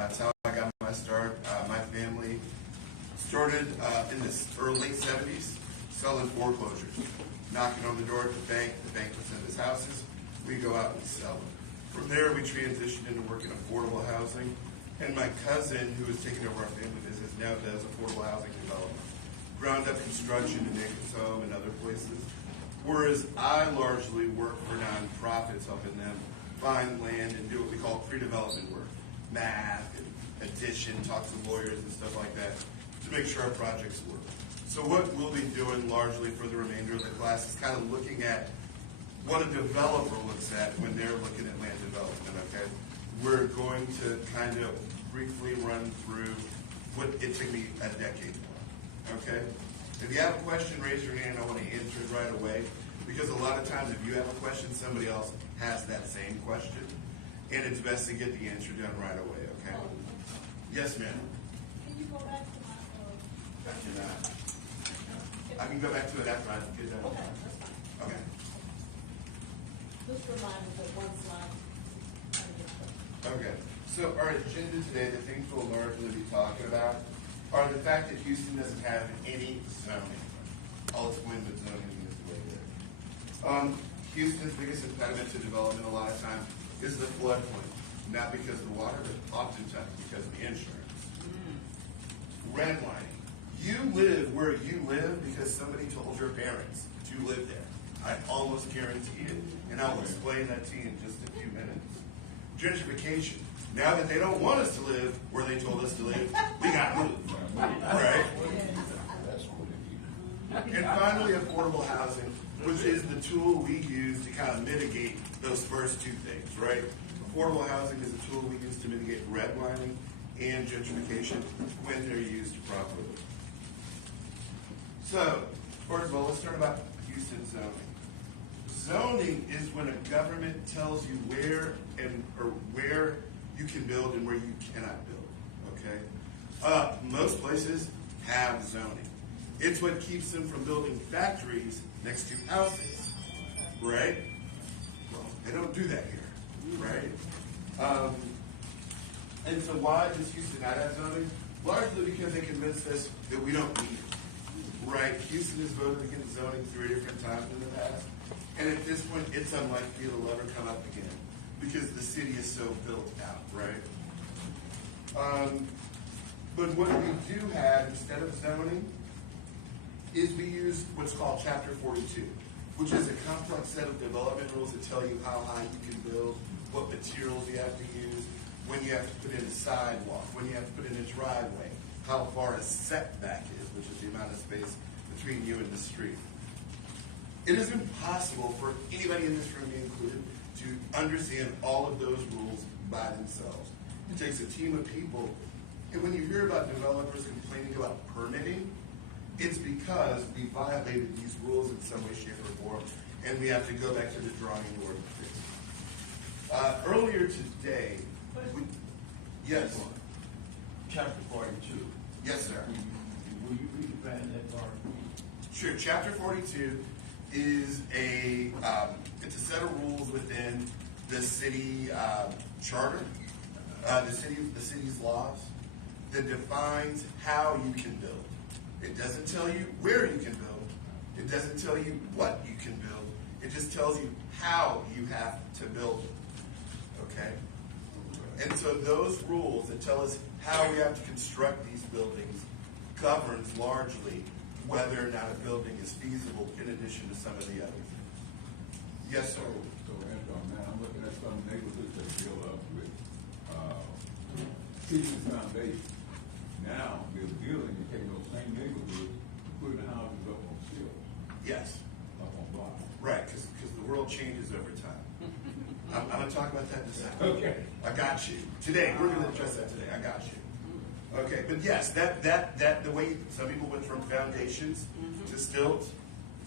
That's how I got my start. My family started in the late 70s selling foreclosures, knocking on the door at the bank would send us houses, we go out and sell them. From there, we transitioned into working affordable housing, and my cousin, who was taking over our family business, now does affordable housing development, ground up construction in Nathan's Home and other places, whereas I largely work for nonprofits, helping them find land and do what we call pre-development work, math and addition, talk to lawyers and stuff like that to make sure our projects work. So what we'll be doing largely for the remainder of the class is kind of looking at what a developer looks at when they're looking at land development, okay? We're going to kind of briefly run through what it took me a decade more, okay? If you have a question, raise your hand. I want to answer it right away, because a lot of times if you have a question, somebody else has that same question, and it's best to get the answer done right away, okay? Yes, ma'am. Can you go back to my I can go back to it after I get done. Okay, that's fine. Okay. Just remind me that one slide. Okay. So our agenda today, the things we'll largely be talking about, are the fact that Houston doesn't have any zoning. I'll explain what zoning is later. Houston's biggest impediment to development a lot of times is the floodplain. Not because of the water, but oftentimes because of the insurance. Redlining. You live where you live because somebody told your parents to live there. I almost guarantee it, and I'll explain that to you in just a few minutes. Gentrification. Now that they don't want us to live where they told us to live, we got to move, right? And finally, affordable housing, which is the tool we use to kind of mitigate those first two things, right? Affordable housing is a tool we use to mitigate redlining and gentrification when they're used properly. So, first of all, let's start about Houston zoning. Zoning is when a government tells you where you can build and where you cannot build, okay? Most places have zoning. It's what keeps them from building factories next to houses, right? Well, they don't do that here, right? And so why does Houston not have zoning? Largely because they convinced us that we don't need it, right? Houston has voted against zoning 3 different times in the past, and at this point, it's unlikely it'll ever come up again because the city is so built out, right? But what we do have instead of zoning is we use what's called Chapter 42, which is a complex set of development rules that tell you how high you can build, what materials you have to use, when you have to put in a sidewalk, when you have to put in a driveway, how far a setback is, which is the amount of space between you and the street. It is impossible for anybody in this room, me included, to understand all of those rules by themselves. It takes a team of people. And when you hear about developers complaining about permitting, it's because we violated these rules in some way, shape, or form, and we have to go back to the drawing board and fix it. Earlier today, yes. Chapter 42. Yes, sir. Will you read that part? Sure. Chapter 42 is it's a set of rules within the city charter, the city's laws that defines how you can build. It doesn't tell you where you can build. It doesn't tell you what you can build. It just tells you how you have to build it. Okay? And so those rules that tell us how we have to construct these buildings governs largely whether or not a building is feasible in addition to some of the others. Yes, sir. So Anton, now I'm looking at some neighborhoods that build up with kitchen foundation. Now they're building, you take those same neighborhoods, putting houses up on stilts, Yes. up on blocks. Right, because the world changes over time. I'm going to talk about that in a second. Okay. I got you. Today, we're going to address that today. I got you. Okay, but yes, that the way some people went from foundations to stilts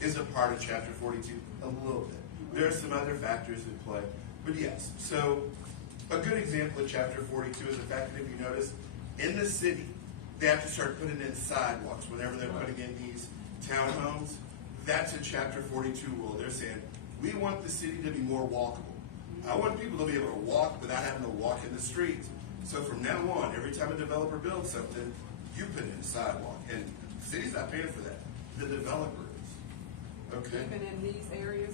is a part of Chapter 42 a little bit. There are some other factors at play, but yes. So a good example of Chapter 42 is the fact that if you notice, in the city, they have to start putting in sidewalks whenever they're putting in these townhomes. That's a Chapter 42 rule. They're saying, we want the city to be more walkable. I want people to be able to walk without having to walk in the streets. So from now on, every time a developer builds something, you put in a sidewalk, and the city's not paying for that. The developer is. Okay? Even in these areas?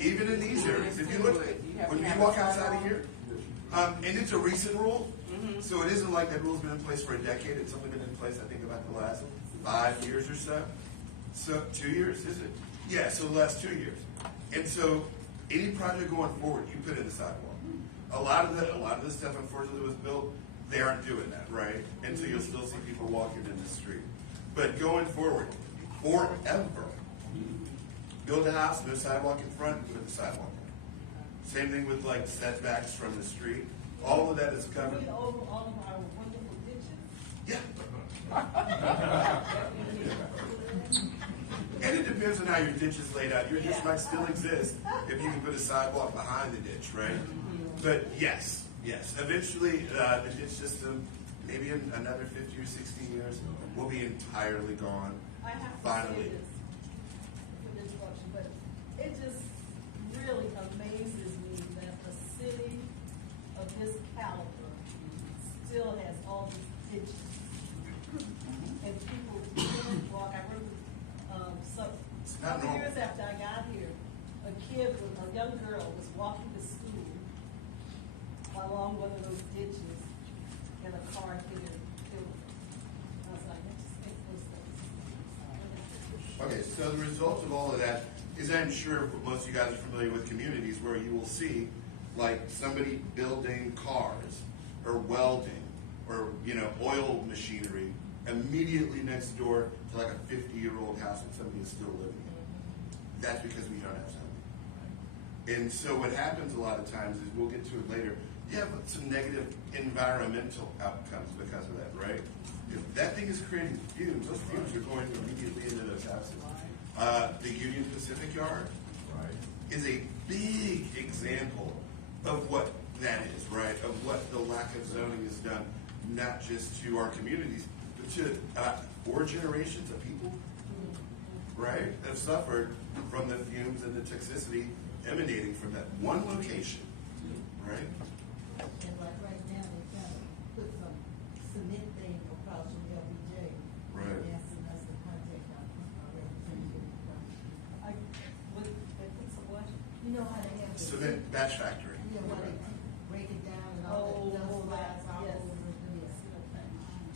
Even in these areas, if you look, when you walk outside of here, and it's a recent rule, so it isn't like that rule's been in place for a decade. It's only been in place, I think, about the last 5 years or so. So 2 years, is it? Yeah, so the last 2 years. And so any project going forward, you put in a sidewalk. A lot of the stuff, unfortunately, was built. They aren't doing that, right? And so you'll still see people walking in the street. But going forward, forever, build a house, no sidewalk in front, put the sidewalk in. Same thing with like setbacks from the street. All of that is covered. We over all of our wonderful ditches. Yeah. And it depends on how your ditch is laid out. Your ditch might still exist if you can put a sidewalk behind the ditch, right? But yes. Eventually, the ditch system, maybe in another 50 or 60 years, will be entirely gone. I have to Finally. say this for the introduction, but it just really amazes me that a city of this caliber still has all these ditches. And people can't walk. I remember It's not couple normal. years after I got here, a young girl was walking to school along one of those ditches, and a car hit her, killed her. I was like, that just makes no sense. Okay, so the result of all of that is, I'm sure most of you guys are familiar with communities where you will see like somebody building cars or welding or oil machinery immediately next door to like a 50-year-old house that somebody is still living in. That's because we don't have zoning. And so what happens a lot of times is, we'll get to it later, you have some negative environmental outcomes because of that, right? If that thing is creating fumes, those fumes are going immediately into those houses. The Union Pacific Yard is a big example of what that is, right? Of what the lack of zoning has done, not just to our communities, but to 4 generations of people, right? Have suffered from the fumes and the toxicity emanating from that one location, right? And like right now, they kind of put some cement thing across from LBJ. Right. And asking us to contact our representative. They put some what? You know how they have the. Cement batch factory. You know, how they break it down and all that dust flies all yes. over the.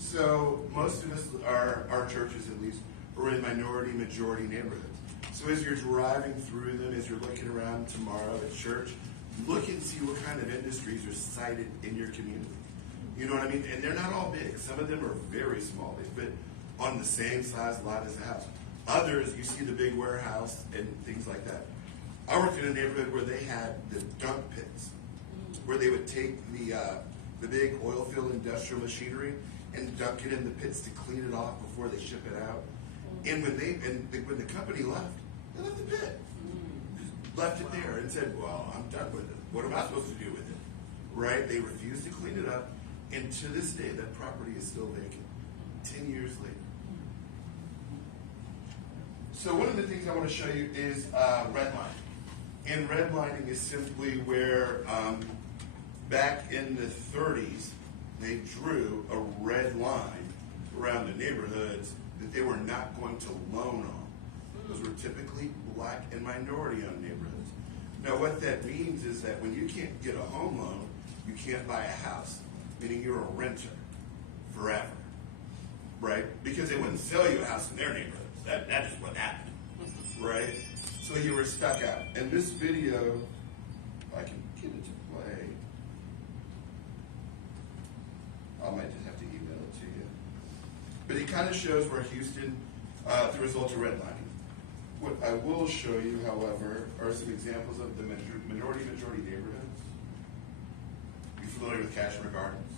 So most of us, our churches at least, are in majority neighborhoods. So as you're driving through them, as you're looking around tomorrow at church, look and see what kind of industries are sited in your community. You know what I mean? And they're not all big. Some of them are very small. They fit on the same size lot as the house. Others, you see the big warehouse and things like that. I worked in a neighborhood where they had the dump pits, where they would take the big oil field industrial machinery and dunk it in the pits to clean it off before they ship it out. And when the company left, they left the pit. Just left it there and said, well, I'm done with it. What am I supposed to do with it? Right? They refused to clean it up. And to this day, that property is still vacant, 10 years later. So one of the things I want to show you is redlining. And redlining is simply where back in the 30s, they drew a red line around the neighborhoods that they were not going to loan on. Those were typically black and minority-owned neighborhoods. Now what that means is that when you can't get a home loan, you can't buy a house, meaning you're a renter forever, right? Because they wouldn't sell you a house in their neighborhoods. That's just what happened, right? So you were stuck out. And this video, if I can get it to play, I might just have to email it to you. But it kind of shows where Houston, the result of redlining. What I will show you, however, are some examples of the majority neighborhoods. You familiar with Cashmere Gardens?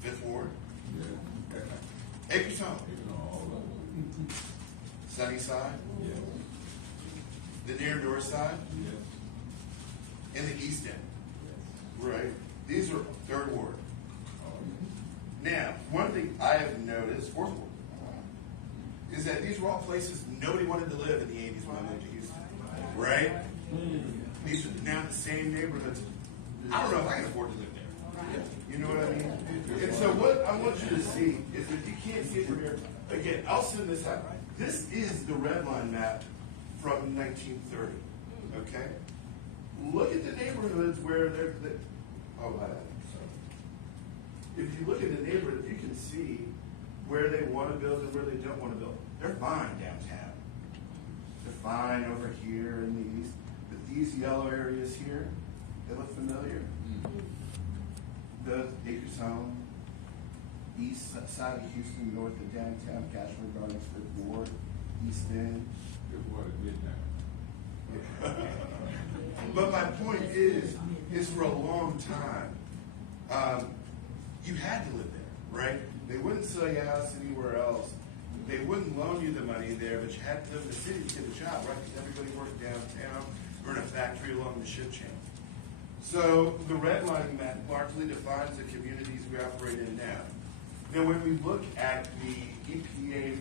Fifth Ward? Yeah. Acres Home? Sunnyside? Yes. The near north side? Yes. And the east end? Right? These are Third Ward. Now, one thing I have noticed, Fourth Ward, is that these were all places nobody wanted to live in the 80s when I moved to Houston. Right? These are now the same neighborhoods. I don't know if I can afford to live there. You know what I mean? And so what I want you to see is if you can't see it from here, again, I'll send this out. This is the red line map from 1930, okay? Look at the neighborhoods where if you look at the neighborhood, you can see where they want to build and where they don't want to build. They're fine downtown. They're fine over here in the east. But these yellow areas here, they look familiar. The Acres Home, east side of Houston, north of downtown, Cashmere Gardens, Fifth Ward, East End. Good water midnight. But my point is for a long time, you had to live there, right? They wouldn't sell you a house anywhere else. They wouldn't loan you the money there, but you had to live in the city to get a job, right? Because everybody worked downtown or in a factory along the ship channel. So the red line map largely defines the communities we operate in now. Now, when we look at the EPA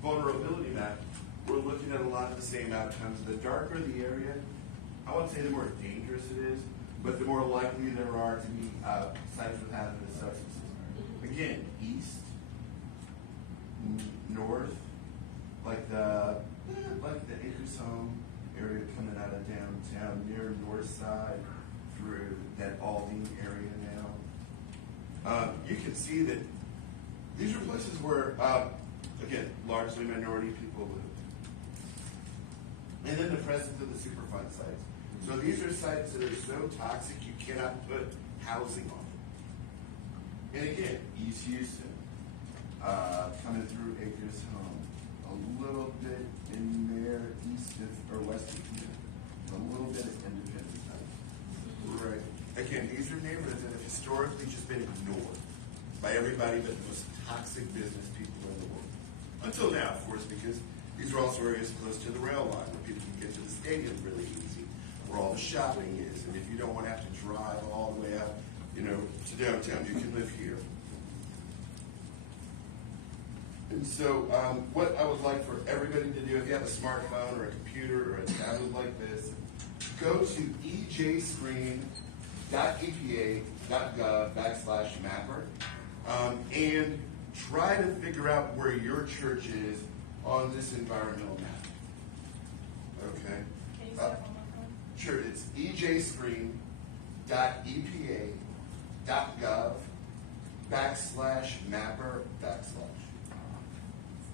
vulnerability map, we're looking at a lot of the same outcomes. The darker the area, I won't say the more dangerous it is, but the more likely there are to be sites with hazardous substances. Again, east, north, like the Acres Home area coming out of downtown, near north side through that Aldine area now. You can see that these are places where, again, largely minority people live. And then the presence of the Superfund sites. So these are sites that are so toxic you cannot put housing on them. And again, East Houston, coming through Acres Home, a little bit in there, east of, or west of here, a little bit of Independence sites. Right. Again, these are neighborhoods that have historically just been ignored by everybody but the most toxic business people in the world. Until now, of course, because these are also areas close to the rail line where people can get to the stadium really easy, where all the shopping is. And if you don't want to have to drive all the way out, to downtown, you can live here. And so what I would like for everybody to do, if you have a smartphone or a computer or a tablet like this, go to ejscreen.epa.gov/mapper and try to figure out where your church is on this environmental map. Okay? Can you say that one more time? Sure, it's ejscreen.epa.gov/mapper/.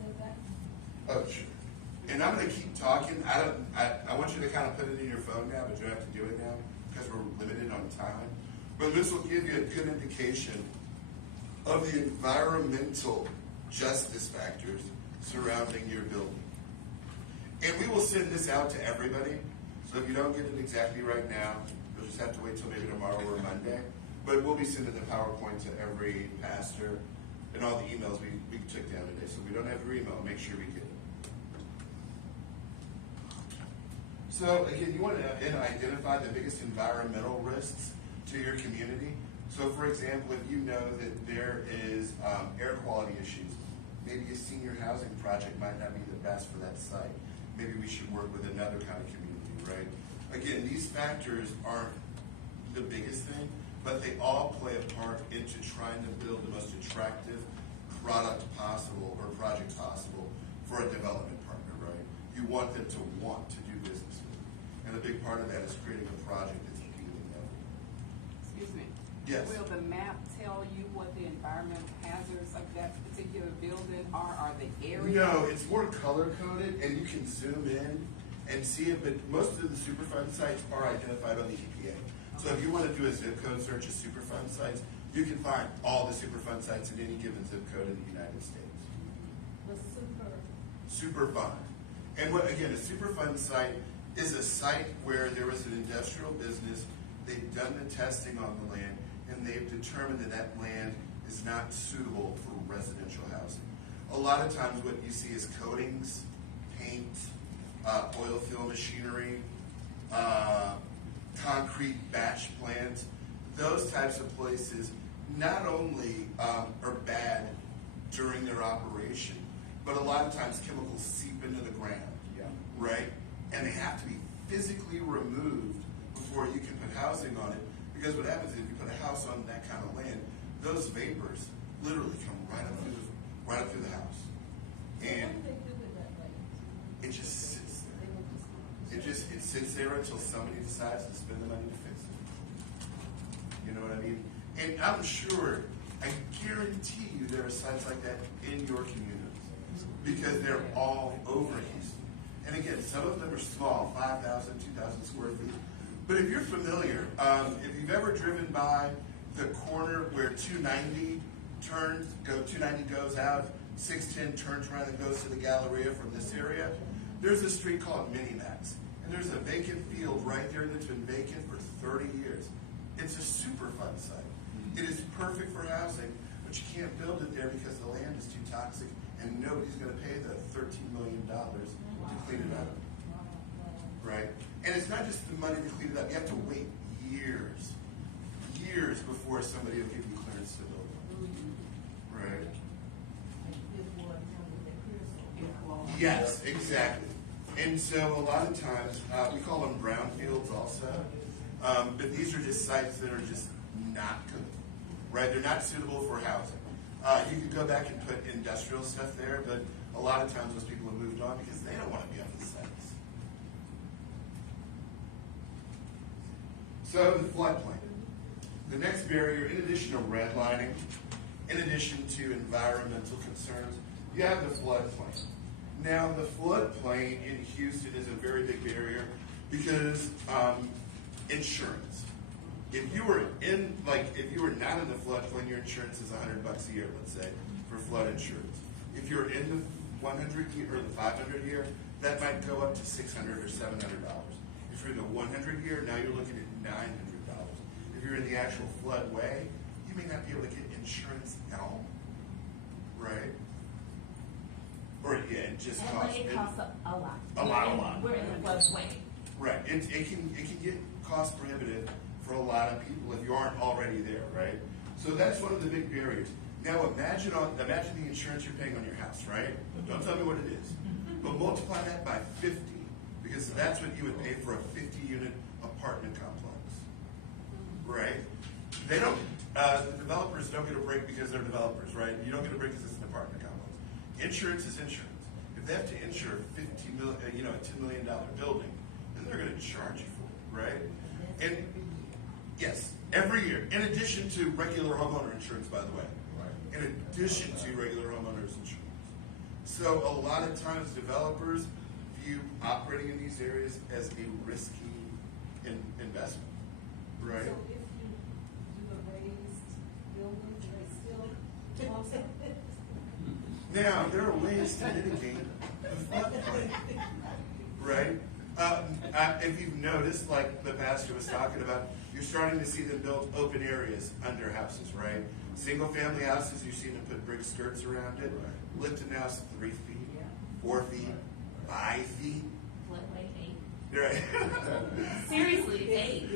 Say that. Oh, sure. And I'm going to keep talking. I want you to kind of put it in your phone now, but you have to do it now because we're limited on time. But this will give you a good indication of the environmental justice factors surrounding your building. And we will send this out to everybody. So if you don't get it exactly right now, you'll just have to wait till maybe tomorrow or Monday. But we'll be sending the PowerPoint to every pastor and all the emails we took down today. So if we don't have your email, make sure we get it. So again, you want to identify the biggest environmental risks to your community. So for example, if you know that there is air quality issues, maybe a senior housing project might not be the best for that site. Maybe we should work with another kind of community, right? Again, these factors aren't the biggest thing, but they all play a part into trying to build the most attractive product possible or project possible for a development partner, right? You want them to want to do business with you. And a big part of that is creating a project that's appealing to them. Excuse me. Yes. Will the map tell you what the environmental hazards of that particular building are? Are the areas? No, it's more color coded, and you can zoom in and see it. But most of the Superfund sites are identified on the EPA. So if you want to do a zip code search of Superfund sites, you can find all the Superfund sites in any given zip code in the United States. The Superfund. And what, again, a Superfund site is a site where there was an industrial business. They've done the testing on the land, and they've determined that that land is not suitable for residential housing. A lot of times what you see is coatings, paint, oil fill machinery, concrete batch plants. Those types of places not only are bad during their operation, but a lot of times chemicals seep into the ground, right? And they have to be physically removed before you can put housing on it, Because what happens is if you put a house on that kind of land, those vapors literally come right up through the house. And What do they do with that land? it just sits there. They will just. It sits there until somebody decides to spend the money to fix it. You know what I mean? And I'm sure, I guarantee you there are sites like that in your communities because they're all over Houston. And again, some of them are small, 5,000, 2,000 square feet. But if you're familiar, if you've ever driven by the corner where 290 goes out, 610 turns around and goes to the Galleria from this area, there's a street called Minimax. And there's a vacant field right there that's been vacant for 30 years. It's a super fun site. It is perfect for housing, but you can't build it there because the land is too toxic and nobody's going to pay the $13 million to clean it up. Right? And it's not just the money to clean it up. You have to wait years before somebody will give you clearance to build it. Right? Yes, exactly. And so a lot of times, we call them brownfields also, but these are just sites that are just not good, right? They're not suitable for housing. You could go back and put industrial stuff there, but a lot of times those people have moved on because they don't want to be on these sites. So the floodplain. The next barrier, in addition to redlining, in addition to environmental concerns, you have the floodplain. Now, the floodplain in Houston is a very big barrier because insurance. If you were not in the floodplain, your insurance is $100 a year, let's say, for flood insurance. If you're in the 100 year or the 500 year, that might go up to $600 or $700. If you're in the 100 year, now you're looking at $900. If you're in the actual floodway, you may not be able to get insurance at all, right? Or it just costs. It costs a lot. A lot. We're in the floodway. Right. It can get cost prohibitive for a lot of people if you aren't already there, right? So that's one of the big barriers. Now imagine the insurance you're paying on your house, right? Don't tell me what it is. But multiply that by 50, because that's what you would pay for a 50-unit apartment complex. Right? They don't the developers don't get a break because they're developers, right? You don't get a break because it's an apartment complex. Insurance is insurance. If they have to insure a $10 million building, then they're going to charge you for it, right? And yes, every year, in addition to regular homeowner insurance, by the way. Right. In addition to regular homeowners insurance. So a lot of times developers view operating in these areas as a risky investment, right? So if you do a raised building, they still also. Now, there are ways to mitigate the floodplain, right? If you've noticed, like the pastor was talking about, you're starting to see them build open areas under houses, right? Single-family houses, you've seen them put brick skirts around it. Lifted house 3 feet, 4 feet, 5 feet. Floodway 8. Right. Seriously, it's 8.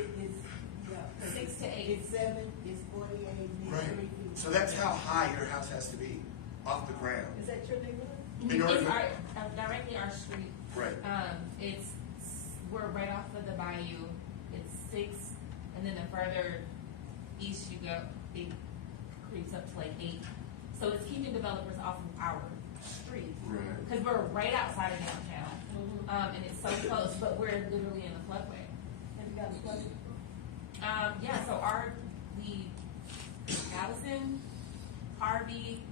It's 6 to 8. It's 7, it's 48, it's Right. 3 feet. So that's how high your house has to be, off the ground. Is that your neighborhood? In order It's to- directly our street. Right. We're right off of the bayou. It's 6, and then the further east you go, it creeps up to like 8. So it's keeping developers off of our street. Right. Because we're right outside of downtown. And it's so close, but we're literally in the floodway. Have you got a flood? Yeah, so Allison, Harvey,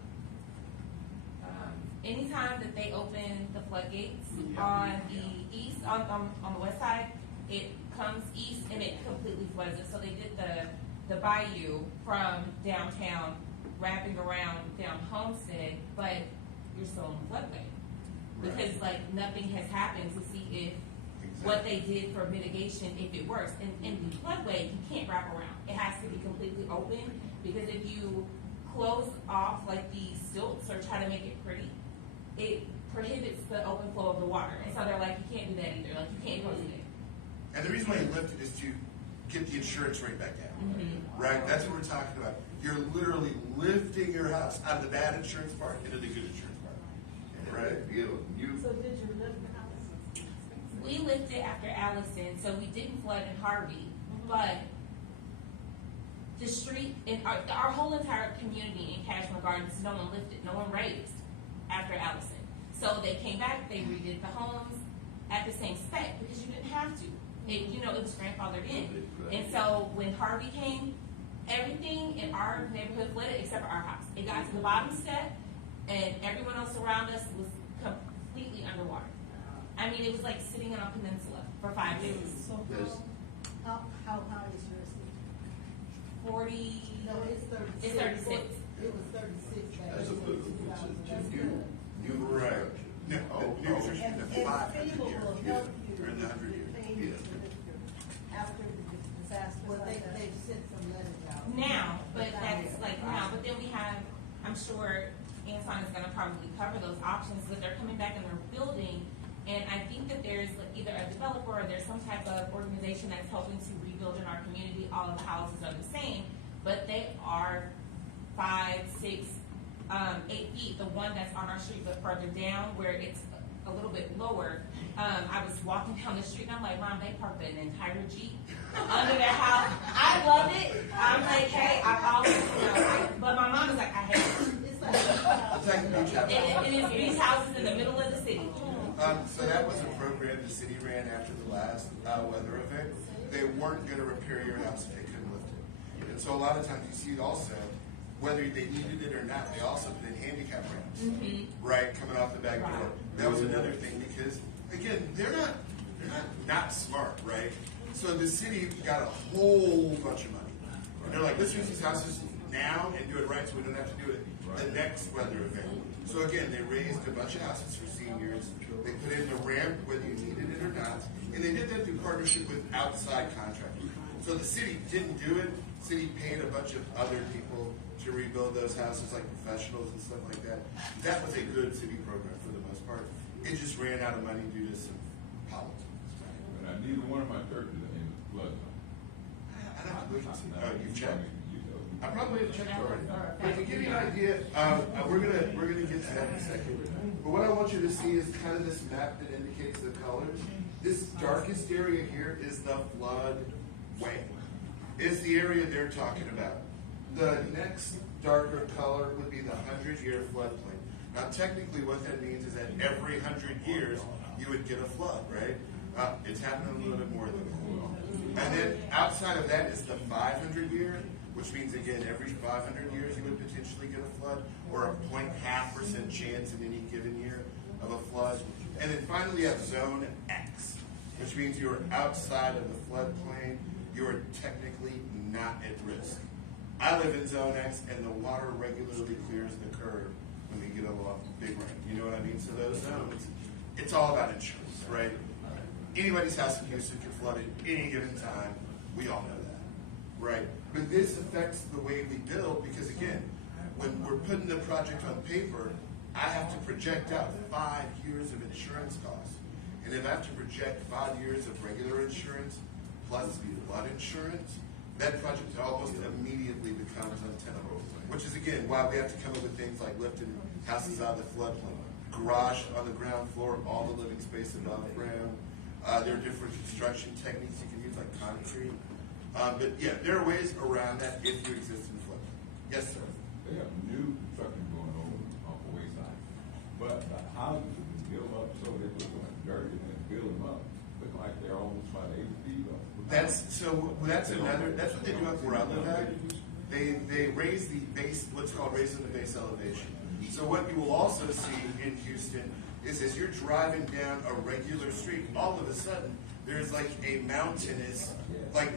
anytime that they open the floodgates on the east, on the west side, it comes east and it completely floods it. So they did the bayou from downtown, wrapping around down Homestead, but you're still in the floodway. Right. Because nothing has happened to see if what they did for mitigation, if it works. And in the floodway, you can't wrap around. It has to be completely open, because if you close off the stilts or try to make it pretty, it prohibits the open flow of the water. And so they're like, you can't do that either. You can't close it. And the reason why you lift it is to get the insurance rate back down. Mm-hmm. Right? That's what we're talking about. You're literally lifting your house out of the bad insurance part into the good insurance part. Right? So did you live in the house? We lived it after Allison, so we didn't flood in Harvey, but the street, in our whole entire community in Cashmere Gardens, no one lifted, no one raised after Allison. So they came back, they redid the homes at the same spec because you didn't have to. It was grandfathered in. And so when Harvey came, everything in our neighborhood flooded except for our house. It got to the bottom step, and everyone else around us was completely underwater. I mean, it was like sitting on a peninsula for 5 days. So how high is yours? 40. No, it's 36. It's 36. It was 36 back As in opposed to 2000. That's you- good. Right. No, the new construction, And the 500 FEMA year, will yeah, help you during the 100 year, pay yeah. after the disaster Well, like that. they've sent some letters out. Now, but that's like now. But then we have, I'm sure Anton is going to probably cover those options, but they're coming back and they're building. And I think that there's like either a developer or there's some type of organization that's helping to rebuild in our community. All of the houses are the same, but they are 5, 6, 8 feet. The one that's on our street, but further down where it's a little bit lower. I was walking down the street and I'm like, Mom, they parked an entire Jeep under their house. I love it. I'm like, hey, I've always, but my mom is like, I hate it. It's like, It's like a new chapter. It is these houses in the middle of the city. So that was a program the city ran after the last weather event. They weren't going to repair your house if they couldn't lift it. And so a lot of times you see it also, whether they needed it or not, they also put in handicap ramps, right, coming off the back door. That was another thing because, again, they're not smart, right? So the city got a whole bunch of money. And they're like, let's use these houses now and do it right so we don't have to do it the next weather event. So again, they raised a bunch of houses for seniors. They put in the ramp whether you needed it or not. And they did that through partnership with outside contractors. So the city didn't do it. The city paid a bunch of other people to rebuild those houses, like professionals and stuff like that. That was a good city program for the most part. It just ran out of money due to some politics. But neither one of my churches are in the flood zone. I don't know. Oh, you've checked? You know, I probably have checked already. But to give you an idea, we're gonna get to that in a second. But what I want you to see is kind of this map that indicates the colors. This darkest area here is the flood way. Is the area they're talking about. The next darker color would be the 100-year floodplain. Now, technically, what that means is that every 100 years you would get a flood, right? It's happening a little bit more than that. And then outside of that is the 500-year, which means again every 500 years you would potentially get a flood, or a 0.5% chance in any given year of a flood. And then finally you have zone X, which means you're outside of the floodplain. You're technically not at risk. I live in zone X, and the water regularly clears the curb when we get a lot of big rain. You know what I mean? So those zones, it's all about insurance, right? Anybody's house in Houston can flood at any given time. We all know that, right? But this affects the way we build because, again, when we're putting the project on paper, I have to project out 5 years of insurance costs. And if I have to project 5 years of regular insurance plus flood insurance, that project almost immediately becomes untenable. Which is, again, why we have to come up with things like lifting houses out of the floodplain, garage on the ground floor, all the living space above ground. There are different construction techniques you can use, like concrete. But yeah, there are ways around that if you exist in the floodplain. Yes, sir. They have new construction going on the wayside. But the houses have been built up so they put so much dirt in and build them up. Look like they're almost about 8 feet up. That's what they do up where I live at. They raise the base, what's called raising the base elevation. So what you will also see in Houston is as you're driving down a regular street, all of a sudden there's like a mountainous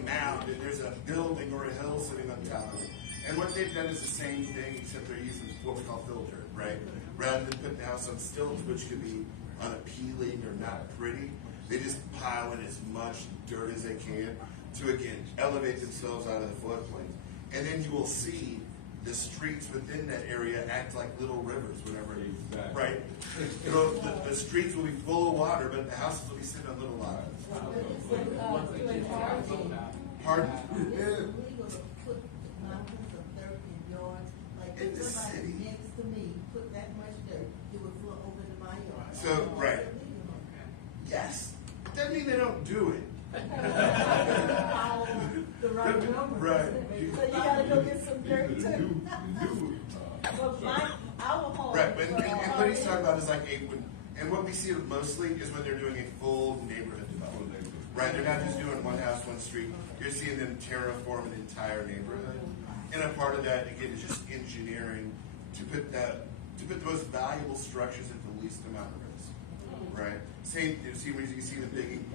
mound, and there's a building or a hill sitting on top of it. And what they've done is the same thing, except they're using what we call fill dirt, right? Rather than putting the house on stilts, which could be unappealing or not pretty, they just pile in as much dirt as they can to, again, elevate themselves out of the floodplain. And then you will see the streets within that area act like little rivers, whatever it is, right? The streets will be full of water, but the houses will be sitting on little islands. Pardon? it's illegal to put mountains of dirt in yards. Like In if the somebody city. next to me put that much dirt, it would flow over to my yard. So, right. Yes. Doesn't mean they don't do it. The right number. Right. So you gotta job is like and what we see mostly is when they're doing a full neighborhood development. Right? They're not just doing one house, one street. You're seeing them terraform an entire neighborhood. And a part of that, again, is just engineering to put the most valuable structures at the least amount of risk. Right? Same, you see them digging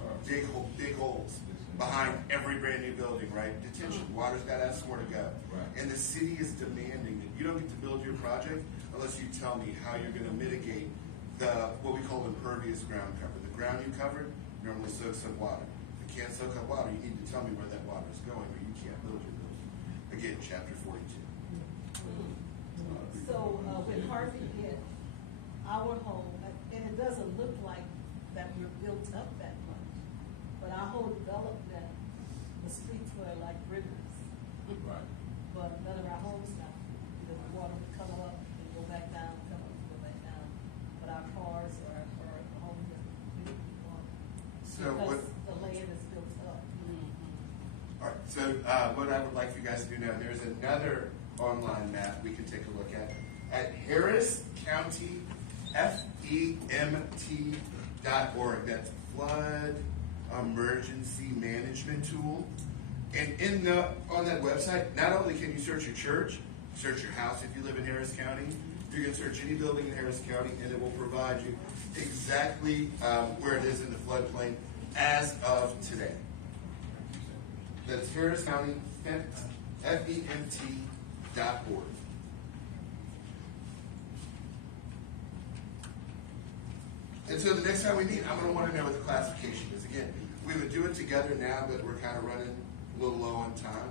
big holes behind every brand new building, right? Detention, water's got to have somewhere to go. Right. And the city is demanding that you don't get to build your project unless you tell me how you're going to mitigate what we call impervious ground cover. The ground you covered normally soaks up water. If it can't soak up water, you need to tell me where that water is going, or you can't build your building. Again, chapter 42. So, when Harvey hit our home, and it doesn't look like that we're built up that much, but our whole development, the streets were like rivers. Right. But none of our homes now, the water would come up and go back down, come up and go back down. But our cars or our homes are beautiful water. So Because the land is built up. All right, so what I would like for you guys to do now, there's another online map we can take a look at Harris County FEMT.org. That's Flood Emergency Management Tool. And on that website, not only can you search your church, search your house if you live in Harris County, you can search any building in Harris County, and it will provide you exactly where it is in the floodplain as of today. That's Harris County FEMT.org. And so the next time we meet, I'm going to want to know what the classification is. Again, we would do it together now, but we're kind of running a little low on time.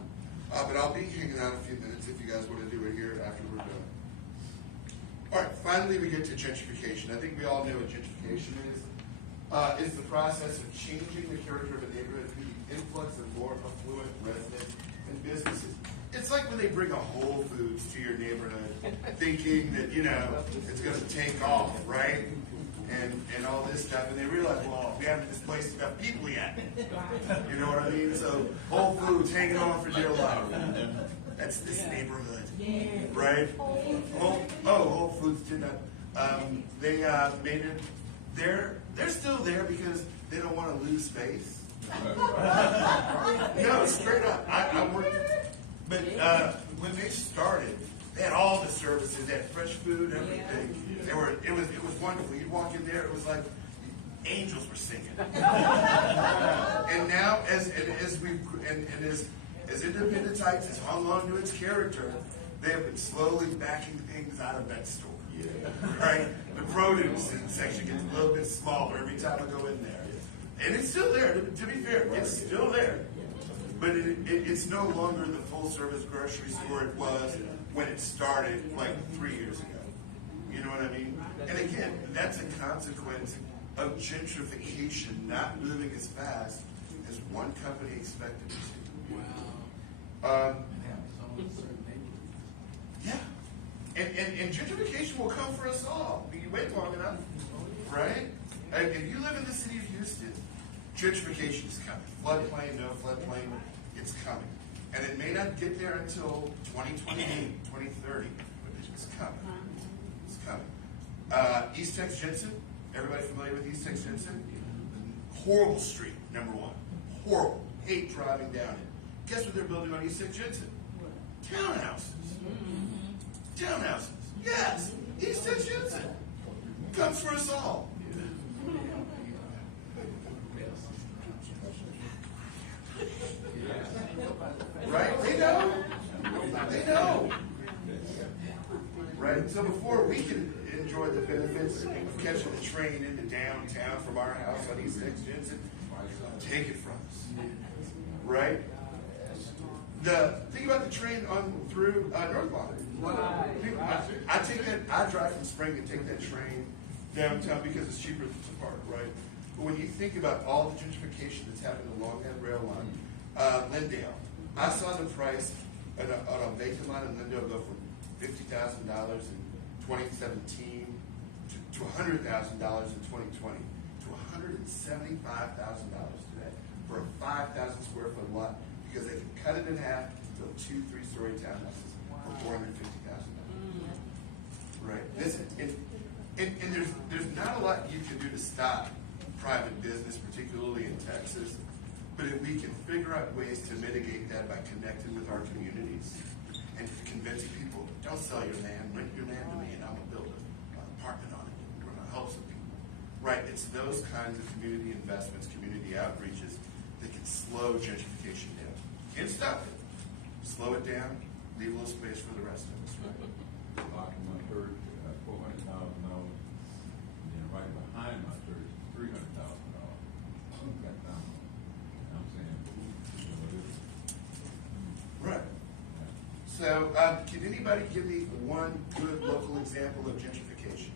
But I'll be hanging out a few minutes if you guys want to do it here after we're done. All right, finally we get to gentrification. I think we all know what gentrification is. It's the process of changing the character of a neighborhood through the influx of more affluent residents and businesses. It's like when they bring a Whole Foods to your neighborhood, thinking that, it's going to take off, right? And all this stuff, and they realize, well, we haven't displaced enough people yet. You know what I mean? So Whole Foods hanging on for dear life. That's this neighborhood, right? Whole Foods did not. They made it. They're still there because they don't want to lose space. No, straight up. I worked, but when they started, they had all the services. They had fresh food, everything. It was wonderful. You'd walk in there, it was like angels were singing. And now, as Independence Heights has hung on to its character, they have been slowly backing things out of that store. Right? The produce section gets a little bit smaller every time I go in there. And it's still there, to be fair, it's still there. But it's no longer the full-service grocery store it was when it started like 3 years ago. You know what I mean? And again, that's a consequence of gentrification not moving as fast as one company expected it to. Yeah. And gentrification will come for us all. You wait long enough, right? If you live in the city of Houston, gentrification is coming. Floodplain, no floodplain, it's coming. And it may not get there until 2028, 2030, but it's coming. It's coming. East Tex Jensen, everybody familiar with East Tex Jensen? Horrible street, number one. Horrible. Hate driving down it. Guess what they're building on East Tex Jensen? Townhouses. Townhouses. Yes. East Tex Jensen. Comes for us all. Right? They know. They know. Right? So before we can enjoy the benefits of catching the train into downtown from our house on East Tex Jensen, take it from us. Right? Think about the train on through North Block. I take that. I drive from Spring and take that train downtown because it's cheaper to park, right? But when you think about all the gentrification that's happened along that rail line, Lindale, I saw the price on a vacant lot in Lindale go from $50,000 in 2017 to $100,000 in 2020 to $175,000 today for a 5,000 square foot lot because they can cut it in half to build 2 3-story townhouses for $450,000. Right. And there's not a lot you can do to stop private business, particularly in Texas. But if we can figure out ways to mitigate that by connecting with our communities and convincing people, don't sell your land, rent your land to me, and I'm gonna build an apartment on it. We're gonna help some people. Right? It's those kinds of community investments, community outreaches that can slow gentrification down. And stop it. Slow it down, leave a little space for the rest of us, right? Blocking my church, $400,000, and then right behind my church, $300,000. That down. And I'm saying, you know, this, Right. So, can anybody give me one good local example of gentrification?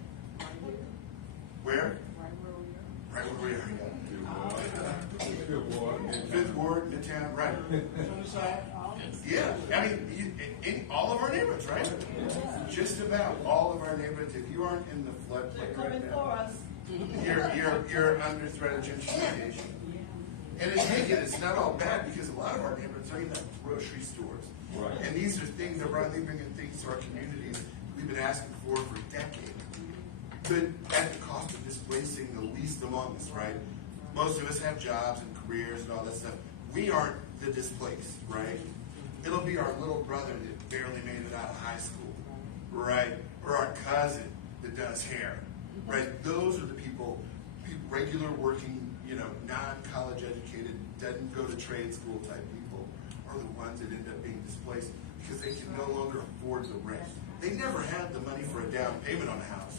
Where? Right where we are. Good boy. Fifth Ward, Midtown, right? Yeah, I mean, in all of our neighborhoods, right? Just about all of our neighborhoods. If you aren't in the They're floodplain coming right for now, us. you're under threat of gentrification. And again, it's not all bad because a lot of our neighborhoods don't even have grocery stores. Right. And these are things that are bringing things to our communities we've been asking for decades. But at the cost of displacing the least among us, right? Most of us have jobs and careers and all that stuff. We aren't the displaced, right? It'll be our little brother that barely made it out of high school, right? Or our cousin that does hair, right? Those are the people regular working, non-college educated, doesn't go to trade school type people are the ones that end up being displaced because they can no longer afford the rent. They never had the money for a down payment on a house.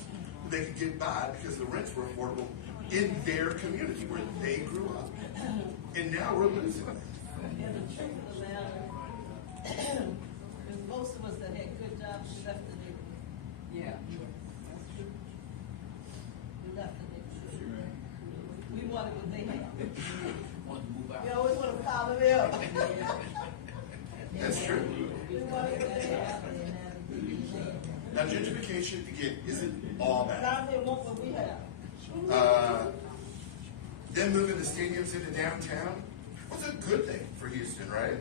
They could get by because the rents were affordable in their community where they grew up. And now we're losing them. And the truth of the matter is most of us that had good jobs, we left the neighborhood. Yeah, that's true. We left the neighborhood. We wanted what they had. Want to move out. We always want to follow them. That's true. We wanted what they had. Now gentrification, again, isn't all bad. Now they want what we have. Then moving the stadiums into downtown was a good thing for Houston, right?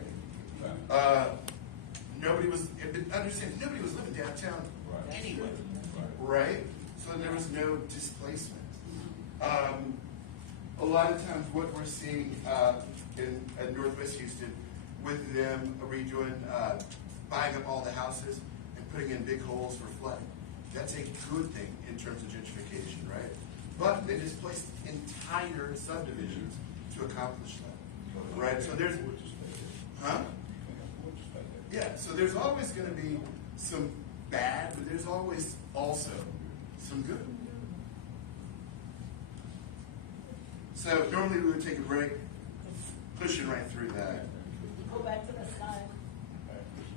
Nobody was living downtown Right. anyway, Right. right? So there was no displacement. A lot of times what we're seeing in Northwest Houston with them redoing, buying up all the houses and putting in big holes for flooding, that's a good thing in terms of gentrification, right? But they displaced entire subdivisions to accomplish that, right? So there's, yeah, so there's always going to be some bad, but there's always also some good. So normally we would take a break, pushing right through that. Go back to the slide.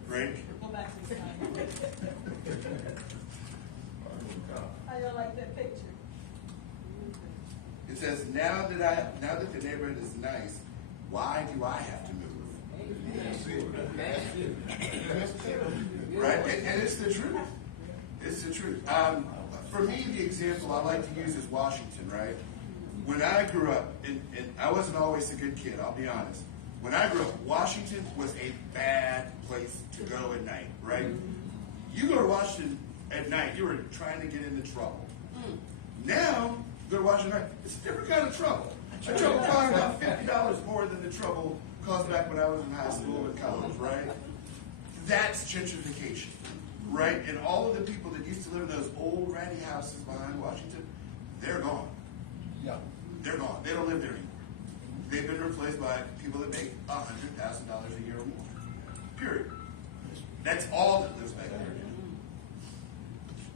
Break. Go back to the slide. How y'all like that picture? It says, now that the neighborhood is nice, why do I have to move? Right? And it's the truth. It's the truth. For me, the example I like to use is Washington, right? When I grew up, and I wasn't always a good kid, I'll be honest. When I grew up, Washington was a bad place to go at night, right? You go to Washington at night, you were trying to get into trouble. Now, you go to Washington at night, it's a different kind of trouble. The trouble costs about $50 more than the trouble cost back when I was in high school and college, right? That's gentrification, right? And all of the people that used to live in those old ratty houses behind Washington, they're gone. Yeah. They're gone. They don't live there anymore. They've been replaced by people that make $100,000 a year or more. Period. That's all that lives back there.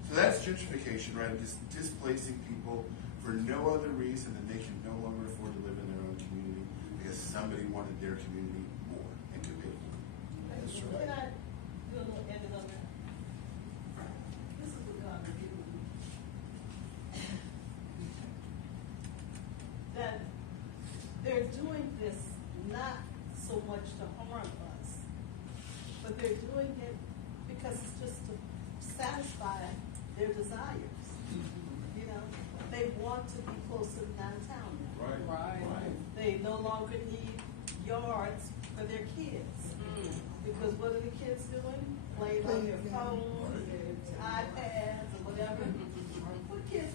So that's gentrification, right? Just displacing people for no other reason than they can no longer afford to live in their own community because somebody wanted their community more and could pay for it. Can I do a little edit on that? This is what God is giving me. That they're doing this not so much to harm us, but they're doing it because it's just to satisfy their desires. You know, they want to be closer to downtown now. Right. They no longer need yards for their kids. Because what are the kids doing? Playing on their phones, their iPads, or whatever. What kids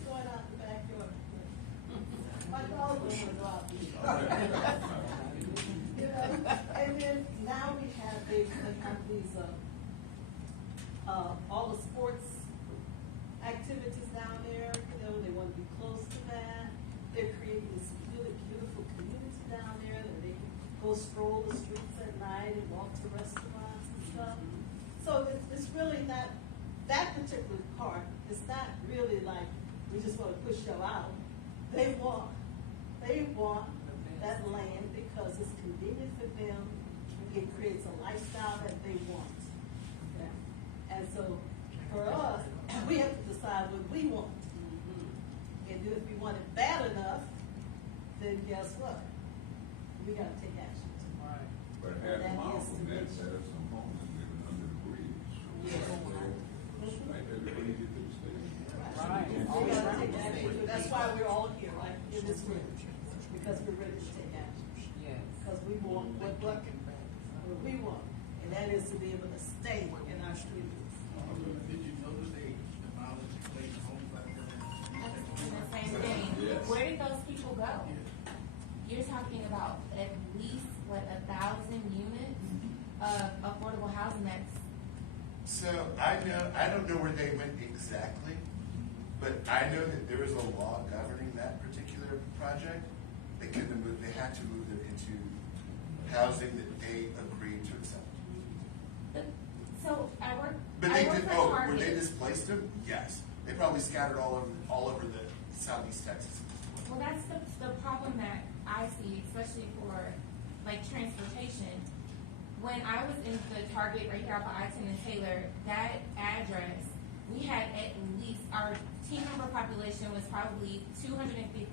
all the sports activities down there, you know, they want to be close to that. They're creating this really beautiful community down there that they can go stroll the streets at night and walk to restaurants and stuff. So it's really not, that particular part, it's not really like, we just want to push you out. They want that land because it's convenient for them. It creates a lifestyle that they want. Okay? And so for us, we have to decide what we want. And then if we want it bad enough, then guess what? We got to take action. Right. But half a mile from that, there are some homes living under the bridge. Like everybody get to the station. Right. We got to take action. That's why we're all here, right, in this room, because we're ready to take action. Yes. Because we want what we want, and that is to be able to stay in our communities. Did you notice they demolished vacant homes like that? The same thing. Yes. Where did those people go? You're talking about at least, 1,000 units of affordable housing that's, So I don't know where they went exactly, but I know that there is a law governing that particular project. They couldn't have moved, they had to move them into housing that they agreed to accept. so I work But they for did, would Target. they displace them? Yes. They probably scattered all over the southeast Texas. Well, that's the problem that I see, especially for like transportation. When I was in the Target right here off of I-10 and Taylor, that address, we had at least, our team member population was probably 250.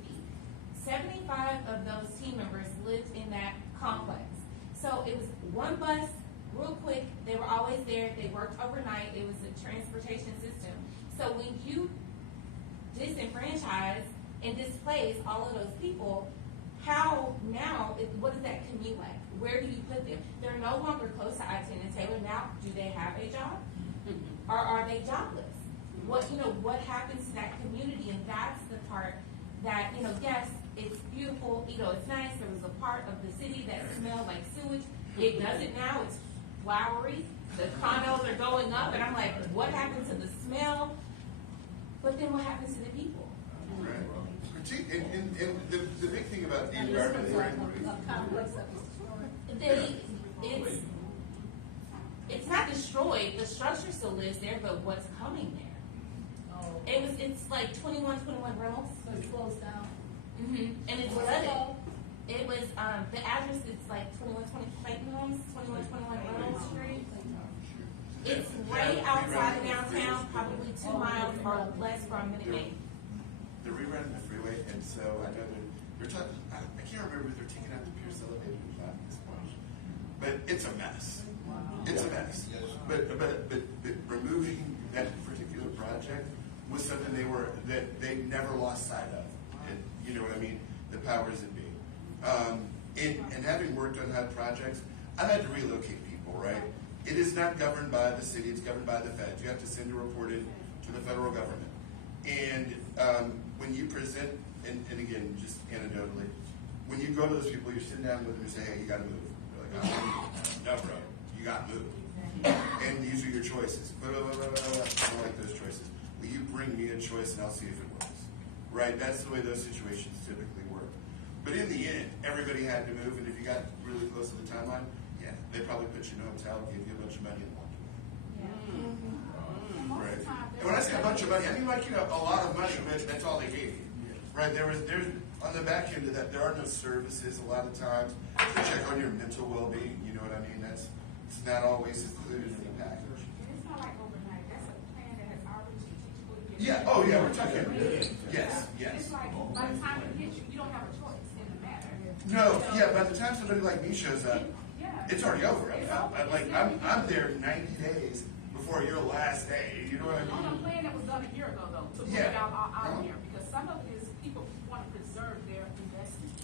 75 of those team members lived in that complex. So it was one bus, real quick, they were always there, they worked overnight, it was a transportation system. So when you disenfranchise and displace all of those people, how now, what is that commute like? Where do you put them? They're no longer close to I-10 and Taylor now. Do they have a job? Or are they jobless? What happens to that community? And that's the part that, yes, it's beautiful, it's nice. There was a part of the city that smelled like sewage. It doesn't now, it's flowery. The condos are going up, and I'm like, what happened to the smell? But then what happens to the people? Right. And the big thing about the environment we're in, A complex that was destroyed. It's not destroyed. The structure still lives there, but what's coming there? Oh. It's like 21 rentals. So it's closed down. And it's What's flooded. it called? It was the address is like 2120 Clayton Homes, 2121 Reynolds Street. It's right outside of downtown, probably 2 miles or less from Minute Maid. they're rerunning the freeway, and so I know they're talking, I can't remember if they're taking out the Pierce elevator or not at this point. But it's a mess. It's a mess. But removing that particular project was something that they never lost sight of. And, you know what I mean? The powers that be. And having worked on HUD projects, I've had to relocate people, right? It is not governed by the city, it's governed by the feds. You have to send a report in to the federal government. And when you present, and again, just anecdotally, when you go to those people, you're sitting down with them and say, hey, you gotta move. They're like, oh, no, bro, you gotta move. And these are your choices. Blah, blah, blah, blah, blah. I don't like those choices. Will you bring me a choice and I'll see if it works? Right? That's the way those situations typically work. But in the end, everybody had to move, and if you got really close to the timeline, yeah, they probably put you in a hotel, gave you a bunch of money, and walked away. Right. And when I say a bunch of money, I mean like, a lot of money, but that's all they gave you. Right? There's on the back end of that, there are no services a lot of times to check on your mental well-being. You know what I mean? It's not always included in the package. It's not like overnight. That's a plan that has already strategically been. Yeah. Oh, yeah. We're talking. Yes. It's like by the time it hits you, you don't have a choice in the matter. No. Yeah. By the time somebody like me shows up, Yeah. it's already over. I'm there 90 days before your last day. You know what I On a mean? plan that was done a year ago, though, to put it out here, because some of it is people want to preserve their investments.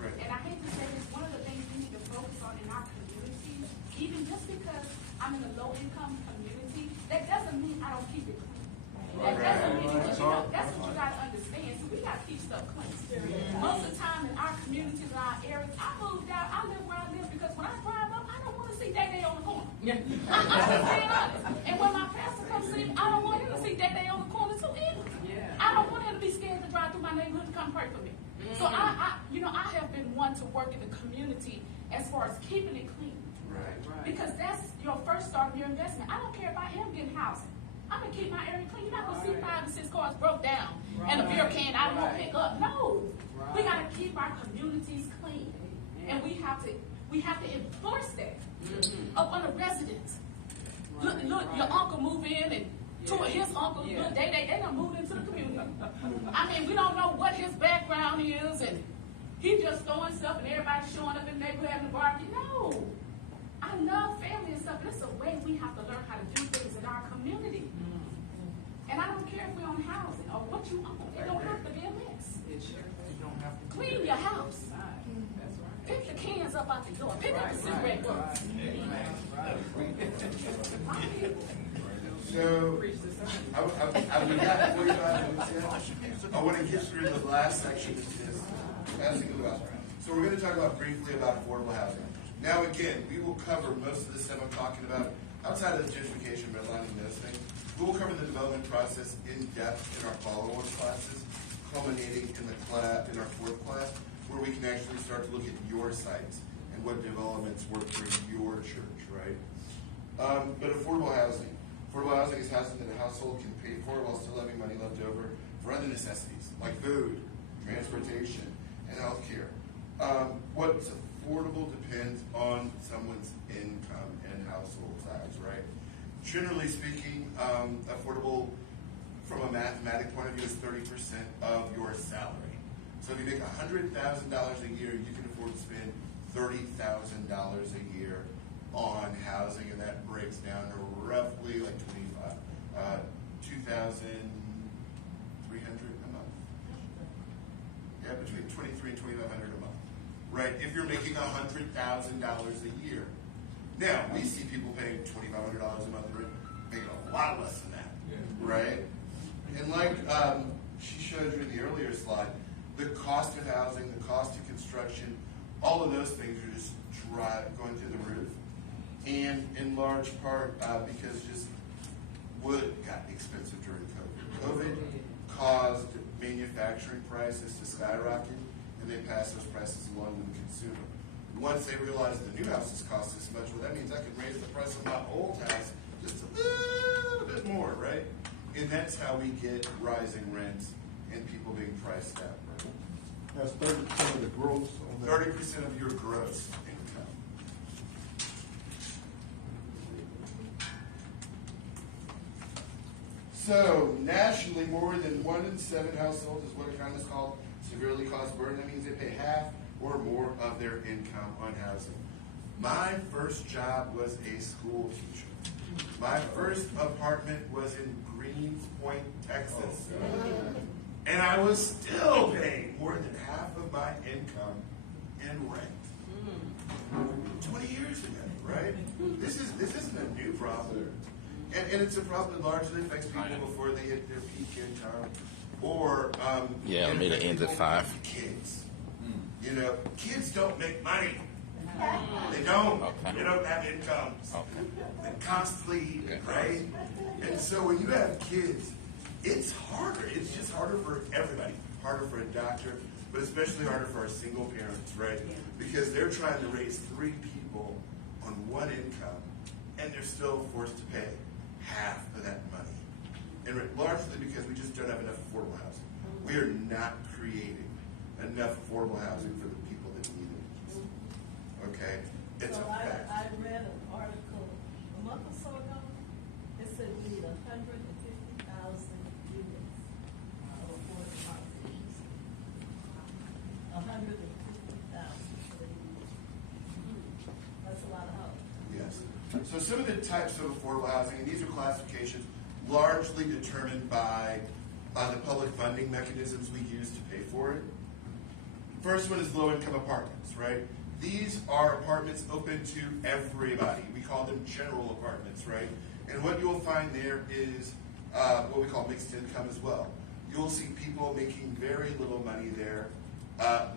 Right. And I hate to say this, one of the things we need to focus on in our community, even just because I'm in a low-income community, that doesn't mean I don't keep it clean. That doesn't mean that's what you got to understand. So we got to keep stuff clean. Most of the time in our communities, in our areas, I moved out, I live where I live because when I drive up, I don't want to see Day Day on the corner. I'm just being honest. And when my pastor Day on the corner too either. Yeah. I don't want him to be scared to drive through my neighborhood to come pray for me. So I have been one to work in the community as far as keeping it clean. Right. Because that's your first start of your investment. I don't care about him getting housing. I'm gonna keep my area clean. You're not gonna see 5 and 6 cars broke down and a beer can I won't pick up. No. We gotta keep our communities clean. And we have to enforce that upon the residents. Look, your uncle move in and two of his uncles, look, they done moved into the community. I mean, we don't know what his background is, and he just throwing stuff and everybody showing up in the neighborhood having a barbecue. No. I love family and stuff, but it's a way we have to learn how to do things in our community. And I don't care if we own housing or what you own. It don't have to be a mess. It sure, you don't have to. Clean your house. That's right. Pick the cans up out the door. Pick up the cigarette butts. So, I would have 45 minutes in. I want to get through the last section of this. So we're going to talk about briefly about affordable housing. Now again, we will cover most of the stuff I'm talking about outside of the gentrification, redlining, those things. We will cover the development process in depth in our follow-on classes, culminating in our fourth class, where we can actually start to look at your sites and what developments work for your church, right? But affordable housing. Affordable housing is housing that a household can pay for while still having money left over for other necessities, like food, transportation, and health care. What's affordable depends on someone's income and household size, right? Generally speaking, affordable from a mathematic point of view is 30% of your salary. So if you make $100,000 a year, you can afford to spend $30,000 a year on housing, and that breaks down to roughly like 2,300 a month. Yeah, between 23 and 2,500 a month, right? If you're making $100,000 a year. Now we see people paying $2,500 a month, making a lot less than that, right? And like she showed you in the earlier slide, the cost of housing, the cost of construction, all of those things are just going through the roof. And in large part because just wood got expensive during COVID. COVID caused manufacturing prices to skyrocket, and they passed those prices along to the consumer. Once they realized the new houses cost this much, well, that means I can raise the price of my old house just a little bit more, right? And that's how we get rising rents and people being priced out, right? That's 30% of the gross on the 30% of your gross income. So, nationally, more than 1 in 7 households is what economists call severely cost burden. That means they pay half or more of their income on housing. My first job was a school teacher. My first apartment was in Greens Point, Texas. And I was still paying more than half of my income in rent. 20 years ago, right? This isn't a new problem. And it's a problem that largely affects people before they hit their peak income. Or let me to end at 5. Kids. You know, kids don't make money. They don't. Okay. They don't have incomes. Okay. They constantly eat, right? And so when you have kids, it's harder. It's just harder for everybody. Harder for a doctor, but especially harder for our single parents, right? Because they're trying to raise 3 people on 1 income, and they're still forced to pay half of that money. And largely because we just don't have enough affordable housing. We are not creating enough affordable housing for the people that need it. Okay? It's a fact. I read an article a month or so ago. It said we need 150,000 units of affordable housing. 150,000 for the units. That's a lot of housing. Yes. So some of the types of affordable housing, and these are classifications largely determined by the public funding mechanisms we use to pay for it. First one is low-income apartments, right? These are apartments open to everybody. We call them general apartments, right? And what you'll find there is what we call mixed income as well. You'll see people making very little money there,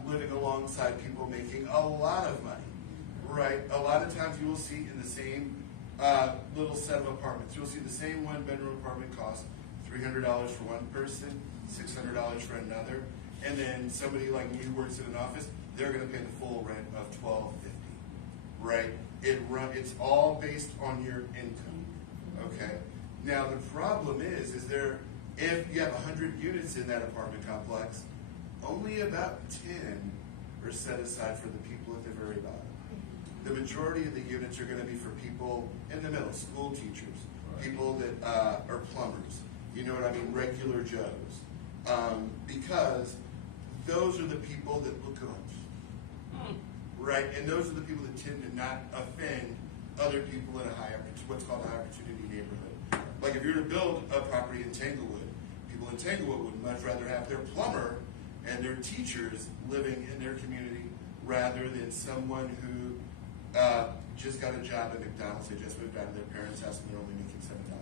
living alongside people making a lot of money, right? A lot of times you will see in the same little set of apartments, you'll see the same 1-bedroom apartment cost $300 for one person, $600 for another, and then somebody like me who works in an office, they're gonna pay the full rent of $1,250, right? It's all based on your income, okay? Now, the problem is if you have 100 units in that apartment complex, only about 10 are set aside for the people at the very bottom. The majority of the units are gonna be for people in the middle, school teachers, people that are plumbers, you know what I mean, regular Joes. Because those are the people that look good on you, right? And those are the people that tend to not offend other people in what's called a high opportunity neighborhood. Like if you were to build a property in Tanglewood, people in Tanglewood would much rather have their plumber and their teachers living in their community rather than someone who just got a job at McDonald's. They just moved out of their parents' house and they're only making $7 an hour.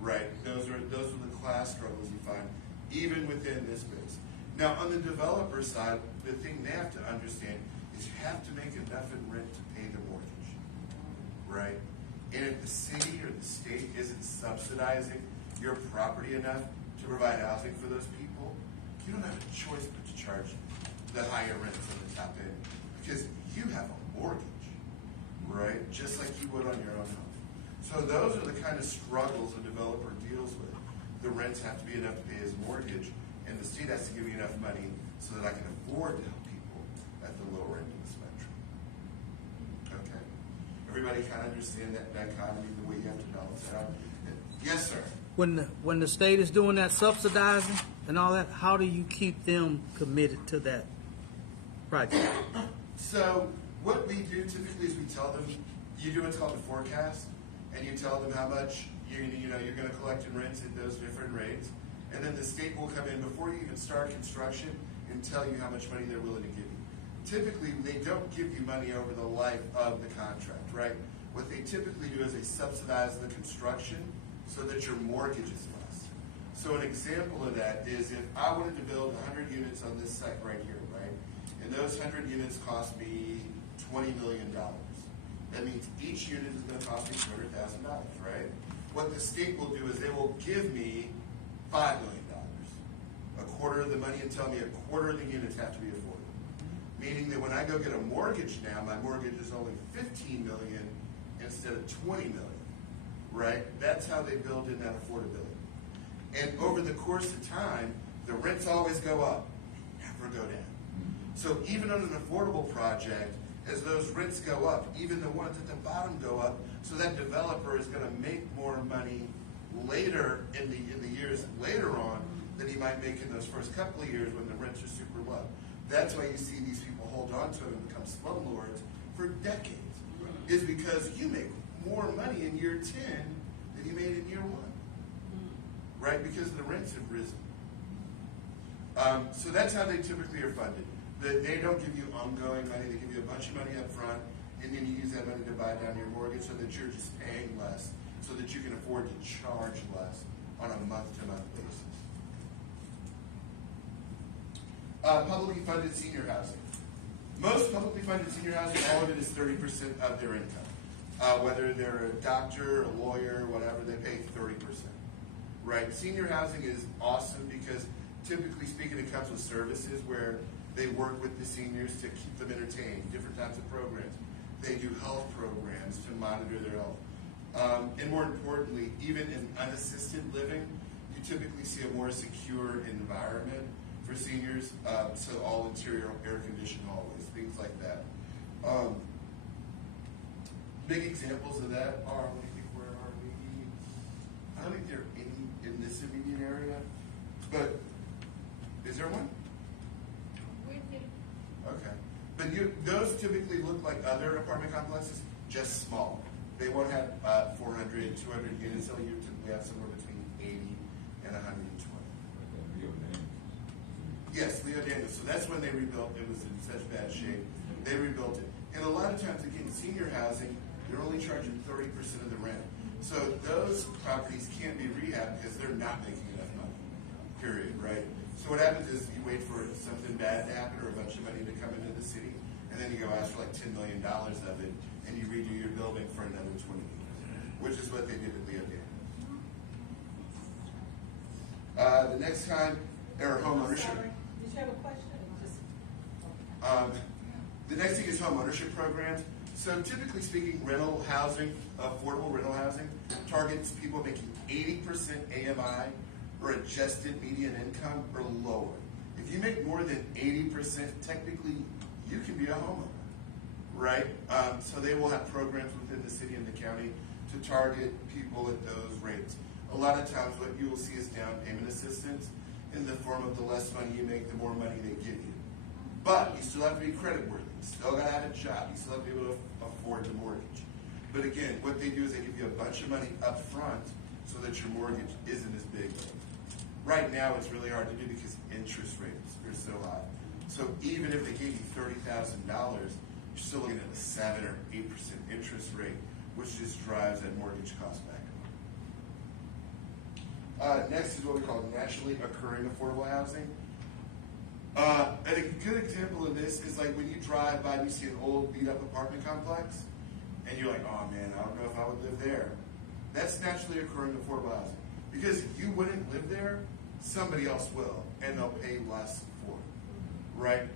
Right? Those are the class struggles you find even within this space. Now, on the developer side, the thing they have to understand is you have to make enough in rent to pay the mortgage, right? And if the city or the state isn't subsidizing your property enough to provide housing for those people, you don't have a choice but to charge the higher rents on the top end because you have a mortgage, right? Just like you would on your own home. So those are the kind of struggles a developer deals with. The rents have to be enough to pay his mortgage, and the state has to give me enough money so that I can afford to help people at the lower end of the spectrum. Okay? Everybody kind of understand that dichotomy, the way you have to balance that out? Yes, sir. When the state is doing that subsidizing and all that, how do you keep them committed to that project? So what we do typically is we tell them, you do what's called a forecast, and you tell them how much you're going to collect in rents at those different rates, and then the state will come in before you even start construction and tell you how much money they're willing to give you. Typically, they don't give you money over the life of the contract, right? What they typically do is they subsidize the construction so that your mortgage is less. So an example of that is if I wanted to build 100 units on this site right here, right? And those 100 units cost me $20 million. That means each unit is going to cost me $200,000, right? What the state will do is they will give me $5 million, a quarter of the money, and tell me a quarter of the units have to be affordable. Meaning that when I go get a mortgage now, my mortgage is only $15 million instead of $20 million, right? That's how they build in that affordability. And over the course of time, the rents always go up, never go down. So even on an affordable project, as those rents go up, even the ones at the bottom go up, so that developer is going to make more money later in the years later on than he might make in those first couple of years when the rents are super low. That's why you see these people hold on to it and become slumlords for decades. Is because you make more money in year 10 than you made in year 1. Right? Because the rents have risen. So that's how they typically are funded. They don't give you ongoing money. They give you a bunch of money up front, and then you use that money to buy down your mortgage so that you're just paying less, so that you can afford to charge less on a month-to-month basis. Publicly funded senior housing. Most publicly funded senior housing, all of it is 30% of their income. Whether they're a doctor, a lawyer, whatever, they pay 30%. Right? Senior housing is awesome because typically speaking, it comes with services where they work with the seniors to keep them entertained, different types of programs. They do health programs to monitor their health. And more importantly, even in unassisted living, you typically see a more secure environment for seniors. So all interior air-conditioned hallways, things like that. Big examples of that are, let me think, where are we? I don't think there are any in this immediate area, but is there one? Okay. But those typically look like other apartment complexes, just small. They won't have 400, 200 units. They'll typically have somewhere between 80 and 120. Yes, Leo Daniels. So that's when they rebuilt. It was in such bad shape. They rebuilt it. And a lot of times, again, senior housing, they're only charging 30% of the rent. So those properties can't be rehabbed because they're not making enough money, period, right? So what happens is you wait for something bad to happen or a bunch of money to come into the city, and then you go ask for like $10 million of it, and you redo your building for another 20 years, which is what they did at Leo Daniels. The next kind are home ownership. Sorry, did you have a question? Just, The next thing is home ownership programs. So typically speaking, rental housing, affordable rental housing, targets people making 80% AMI or adjusted median income or lower. If you make more than 80%, technically you can be a homeowner, right? So they will have programs within the city and the county to target people at those rates. A lot of times what you will see is down payment assistance in the form of the less money you make, the more money they give you. But you still have to be creditworthy. You still got to have a job. You still have to be able to afford the mortgage. But again, what they do is they give you a bunch of money up front so that your mortgage isn't as big. Right now, it's really hard to do because interest rates are so high. So even if they gave you $30,000, you're still looking at a 7 or 8% interest rate, which just drives that mortgage cost back up. Next is what we call naturally occurring affordable housing. And a good example of this is like when you drive by and you see an old beat up apartment complex and you're like, oh man, I don't know if I would live there. That's naturally occurring affordable housing. Because if you wouldn't live there, somebody else will, and they'll pay less for it, right?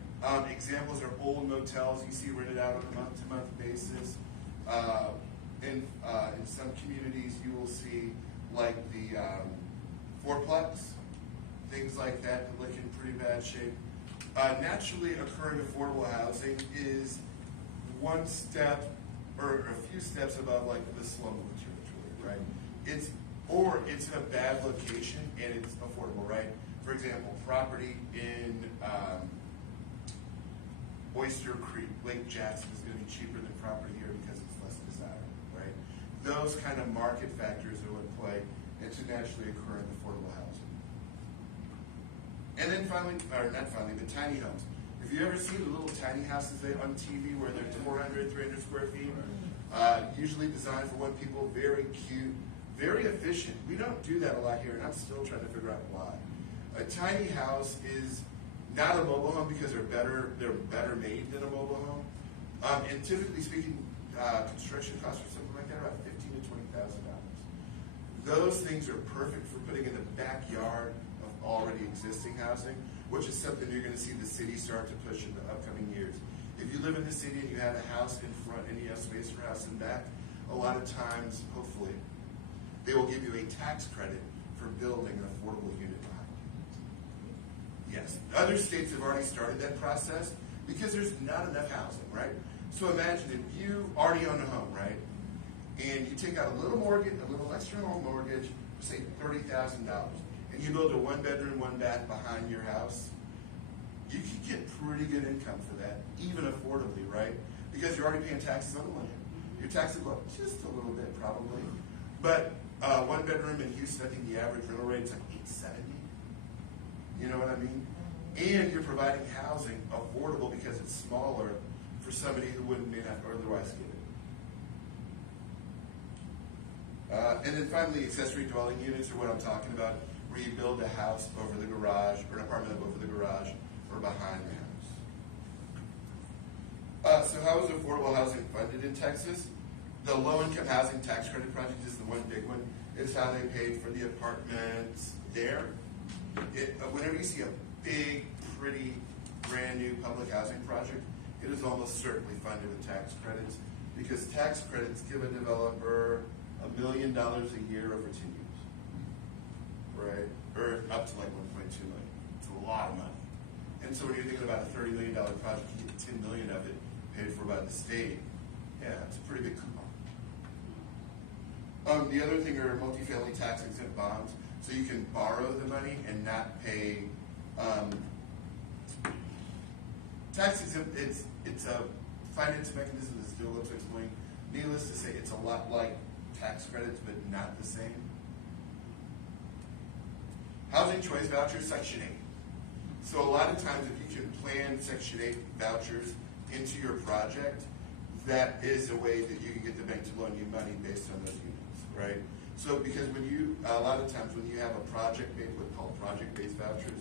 Examples are old motels you see rented out on a month-to-month basis. In some communities you will see like the fourplex, things like that look in pretty bad shape. Naturally occurring affordable housing is one step or a few steps above like the slum territory, right? It's in a bad location and it's affordable, right? For example, property in Oyster Creek, Lake Jackson is going to be cheaper than property here because it's less desirable, right? Those kind of market factors are what play into naturally occurring affordable housing. And then finally, or not finally, but tiny homes. Have you ever seen the little tiny houses on TV where they're 400, 300 square feet? Usually designed for one people, very cute, very efficient. We don't do that a lot here, and I'm still trying to figure out why. A tiny house is not a mobile home because they're better made than a mobile home. And typically speaking, construction costs for something like that are about $15,000 to $20,000. Those things are perfect for putting in the backyard of already existing housing, which is something you're going to see the city start to push in the upcoming years. If you live in the city and you have a house in front and you have space for a house in back, a lot of times, hopefully, they will give you a tax credit for building an affordable unit behind you. Yes, other states have already started that process because there's not enough housing, right? So imagine if you already own a home, right? And you take out a little mortgage, a little extra home mortgage, say $30,000, and you build a 1-bedroom, 1-bath behind your house, you can get pretty good income for that, even affordably, right? Because you're already paying taxes on the land. Your taxes go up just a little bit, probably. But 1-bedroom in Houston, I think the average rental rate is like $870. You know what I mean? And you're providing housing affordable because it's smaller for somebody who may not otherwise get it. And then finally, accessory dwelling units are what I'm talking about, where you build a house over the garage, or an apartment over the garage, or behind the house. So how is affordable housing funded in Texas? The low-income housing tax credit project is the one big one. It's how they paid for the apartments there. Whenever you see a big, pretty, brand new public housing project, it is almost certainly funded with tax credits because tax credits give a developer $1 million a year over 10 years, right? Or up to like 1.2 million. It's a lot of money. And so when you're thinking about a $30 million project, you get 10 million of it paid for by the state. Yeah, it's a pretty big coupon. The other thing are multifamily tax exempt bonds. So you can borrow the money and not pay tax exempt. It's a finance mechanism that's difficult to explain. Needless to say, it's a lot like tax credits, but not the same. Housing choice vouchers, Section 8. So a lot of times if you can plan Section 8 vouchers into your project, that is a way that you can get the bank to loan you money based on those units, right? So because a lot of times when you have a project-based, what's called project-based vouchers,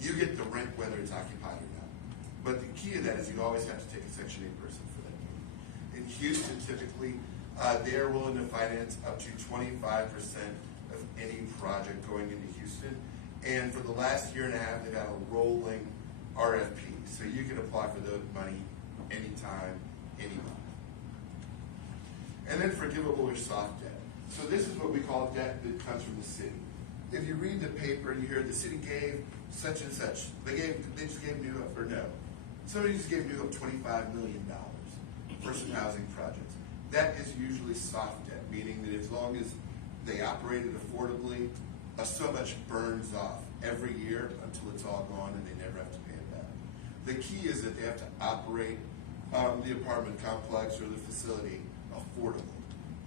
you get the rent whether it's occupied or not. But the key to that is you always have to take a Section 8 person for that unit. In Houston, typically, they're willing to finance up to 25% of any project going into Houston. And for the last year and a half, they've had a rolling RFP. So you can apply for the money anytime, any month. And then forgivable or soft debt. So this is what we call debt that comes from the city. If you read the paper and you hear the city gave such and such, they just gave New Hope, or no. Somebody just gave New Hope $25 million for some housing projects. That is usually soft debt, meaning that as long as they operate it affordably, so much burns off every year until it's all gone and they never have to pay it back. The key is that they have to operate the apartment complex or the facility affordably.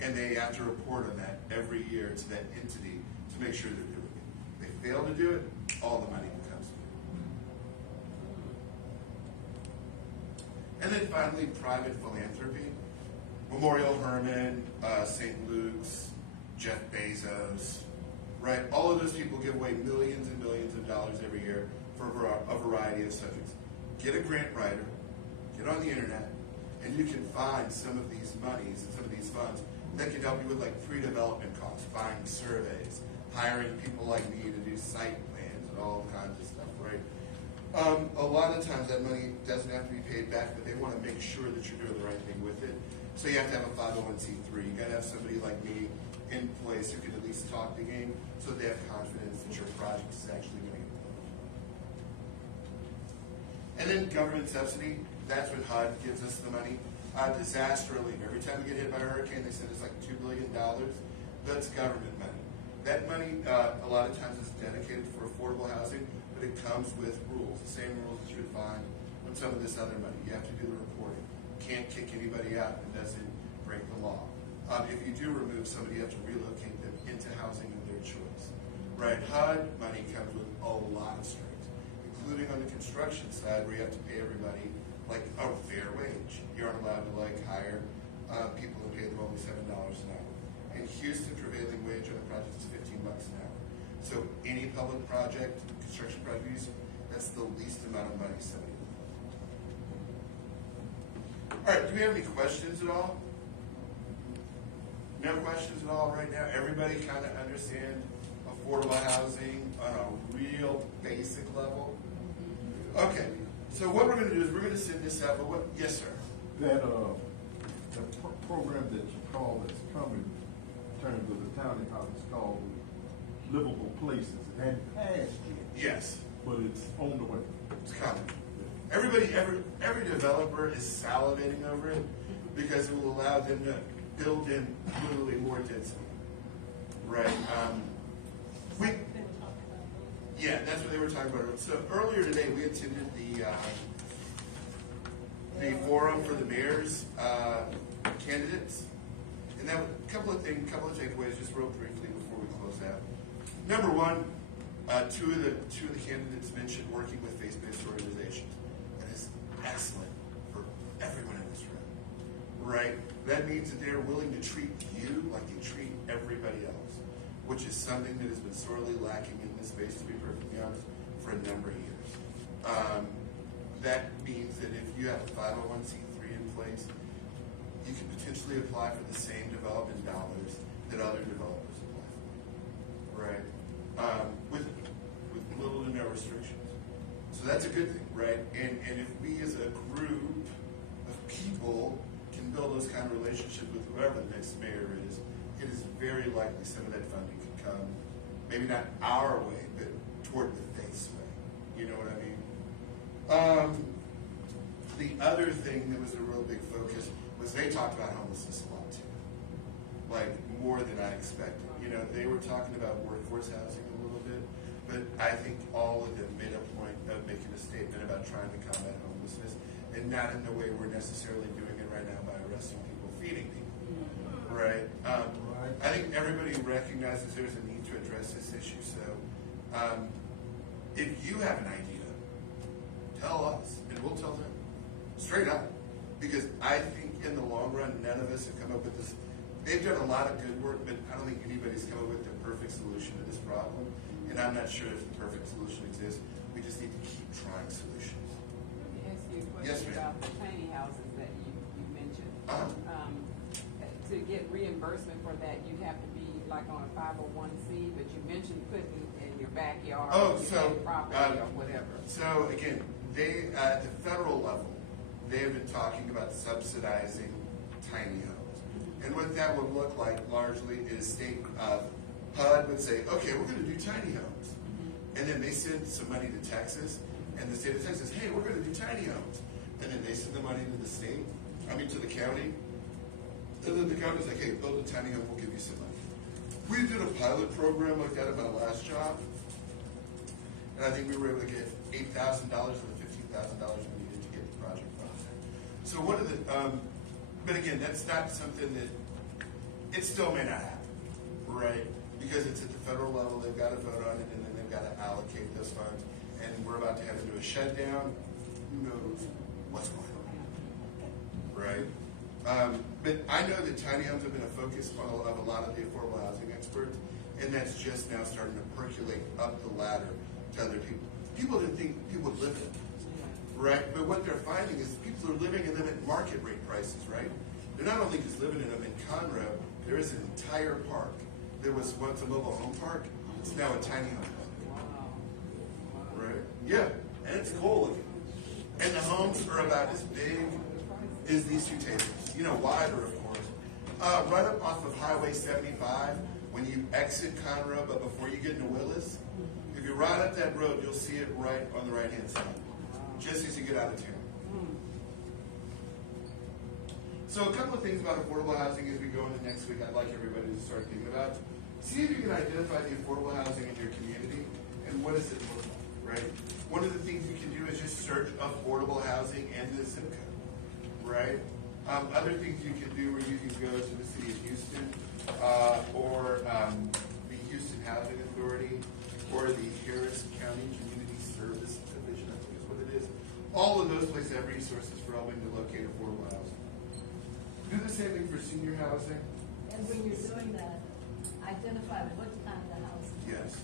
And they have to report on that every year to that entity to make sure they're doing it. If they fail to do it, all the money becomes due. And then finally, private philanthropy. Memorial Hermann, St. Luke's, Jeff Bezos, right? All of those people give away millions and millions of dollars every year for a variety of subjects. Get a grant writer, get on the internet, and you can find some of these monies and some of these funds that can help you with like pre-development costs, buying surveys, hiring people like me to do site plans and all kinds of stuff, right? A lot of times that money doesn't have to be paid back, but they want to make sure that you're doing the right thing with it. So you have to have a 501c3. You got to have somebody like me in place who can at least talk the game so they have confidence that your project is actually going to get built. And then government subsidy, that's when HUD gives us the money. Disaster relief. Every time we get hit by a hurricane, they send us like $2 billion. That's government money. That money, a lot of times, is dedicated for affordable housing, but it comes with rules, the same rules that you would find on some of this other money. You have to do the reporting. Can't kick anybody out that doesn't break the law. If you do remove somebody, you have to relocate them into housing of their choice. Right? HUD money comes with a lot of strings, including on the construction side where you have to pay everybody like a fair wage. You aren't allowed to like hire people and pay them only $7 an hour. In Houston, prevailing wage on a project is $15 an hour. So any public project, construction project, that's the least amount of money somebody will. All right, do we have any questions at all? No questions at all right now? Everybody kind of understand affordable housing on a real basic level? Okay, so what we're going to do is we're going to send this out, but what, yes, sir? That, program that you call that's coming in terms of the townhouse, it's called livable places. It hadn't passed yet. Yes. But it's on the way. It's coming. Every developer is salivating over it because it will allow them to build in literally more density. Right? Yeah, that's what they were talking about. So earlier today we attended the forum for the mayor's candidates, and that was a couple of takeaways, just real briefly before we close out. Number one, two of the candidates mentioned working with faith-based organizations. That is excellent for everyone in this room, right? That means that they're willing to treat you like they treat everybody else, which is something that has been sorely lacking in this space, to be perfectly honest, for a number of years. That means that if you have a 501c3 in place, you can potentially apply for the same development dollars that other developers apply for, right? With little to no restrictions. So that's a good thing, right? And if we as a group of people can build those kind of relationships with whoever the next mayor is, it is very likely some of that funding can come, maybe not our way, but toward the faith's way. You know what I mean? The other thing that was a real big focus was they talked about homelessness a lot too, like more than I expected. You know, they were talking about workforce housing a little bit, but I think all of them made a point of making a statement about trying to combat homelessness, and not in the way we're necessarily doing it right now by arresting people, feeding people, right? I think everybody recognizes there's a need to address this issue. So if you have an idea, tell us, and we'll tell them straight up, because I think in the long run, none of us have come up with this. They've done a lot of good work, but I don't think anybody's come up with the perfect solution to this problem, and I'm not sure if the perfect solution exists. We just need to keep trying solutions. Let me ask you a Yes, question ma'am. about the tiny houses that you mentioned. Uh-huh. To get reimbursement for that, you'd have to be like on a 501c, but you mentioned putting in your backyard or Oh, you so, have property or whatever. So again, they, at the federal level, they have been talking about subsidizing tiny homes. And what that would look like largely is state, HUD would say, okay, we're gonna do tiny homes. And then they send some money to Texas, and the state of Texas, hey, we're gonna do tiny homes. And then they send the money to the state, to the county. And then the county's like, hey, build a tiny home, we'll give you some money. We did a pilot program like that at my last job. And I think we were able to get $8,000 of the $15,000 we needed to get the project funded. So one of the, but again, that's not something that, it still may not happen, right? Because it's at the federal level, they've got to vote on it, and then they've got to allocate those funds. And we're about to head into a shutdown. Who knows what's going on, right? But I know that tiny homes have been a focus of a lot of the affordable housing experts, and that's just now starting to percolate up the ladder to other people. People didn't think people would live in them, right? But what they're finding is people are living in them at market rate prices, right? They're not only just living in them. In Conroe, there is an entire park. There was once a mobile home park. It's now a tiny home park. Right? Yeah, and it's cool looking. And the homes are about as big as these two tables. You know, wider, of course. Right up off of Highway 75, when you exit Conroe, but before you get into Willis, if you ride up that road, you'll see it right on the right-hand side, just as you get out of town. So a couple of things about affordable housing as we go into next week I'd like everybody to start thinking about. See if you can identify the affordable housing in your community and what does it look like, right? One of the things you can do is just search affordable housing and the zip code, right? Other things you can do are you can go to the city of Houston or the Houston Housing Authority or the Harris County Community Service Division, I think is what it is. All of those places have resources for helping to locate affordable housing. Do the same thing for senior housing. And when you're doing that, identify what kind of housing. Yes.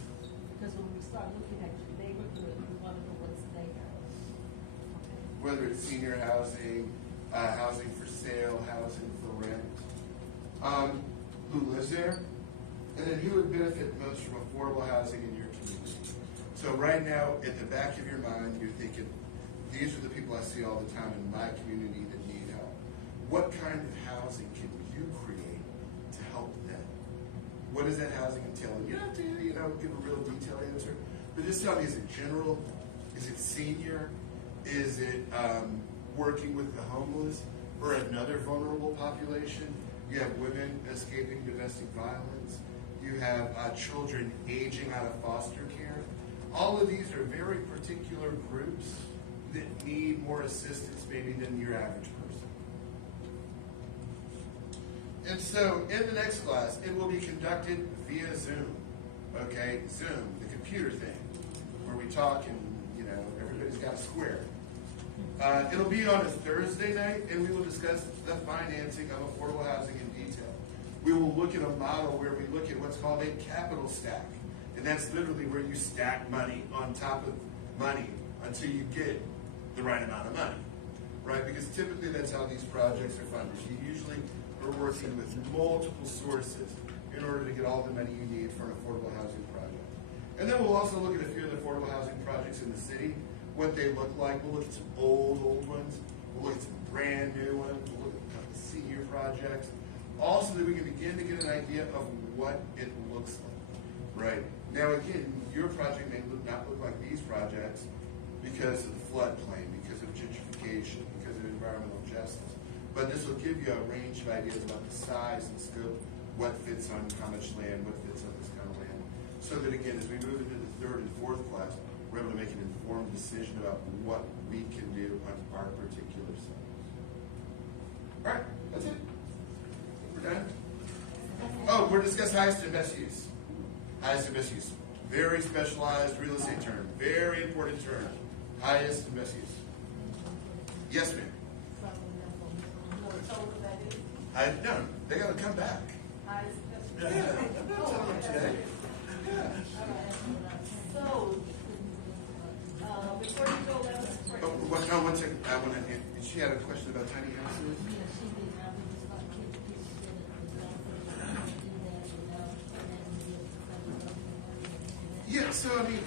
Because when we start looking at your neighborhood, we want to know what's there. Okay. Whether it's senior housing, housing for sale, housing for rent, who lives there, and then who would benefit most from affordable housing in your community. So right now, at the back of your mind, you're thinking, these are the people I see all the time in my community that need help. What kind of housing can you create to help them? What does that housing entail? You don't have to, give a real detailed answer, but just tell me, is it general? Is it senior? Is it working with the homeless or another vulnerable population? You have women escaping domestic violence. You have children aging out of foster care. All of these are very particular groups that need more assistance maybe than your average person. And so in the next class, it will be conducted via Zoom. Okay, Zoom, the computer thing, where we talk and, everybody's got a square. It'll be on a Thursday night, and we will discuss the financing of affordable housing in detail. We will look at a model where we look at what's called a capital stack. And that's literally where you stack money on top of money until you get the right amount of money, right? Because typically that's how these projects are funded. You usually are working with multiple sources in order to get all the money you need for an affordable housing project. And then we'll also look at a few of the affordable housing projects in the city, what they look like. We'll look at some old ones. We'll look at some brand new ones. We'll look at the senior projects. Also, that we can begin to get an idea of what it looks like, right? Now, again, your project may not look like these projects because of the floodplain, because of gentrification, because of environmental justice. But this will give you a range of ideas about the size and scope, what fits on how much land, what fits on this kind of land. So that, again, as we move into the third and fourth class, we're able to make an informed decision about what we can do on our particular site. All right, that's it. We're done. Oh, we're discussing highest and best use. Highest and best use. Very specialized real estate term. Very important term. Highest and best use. Yes, ma'am. No, they got to come back. Yeah, I'm not telling them today. Yeah. So, before you go, let us pray. No, one second. I want to. She had a question about tiny houses. Yeah. so, I mean,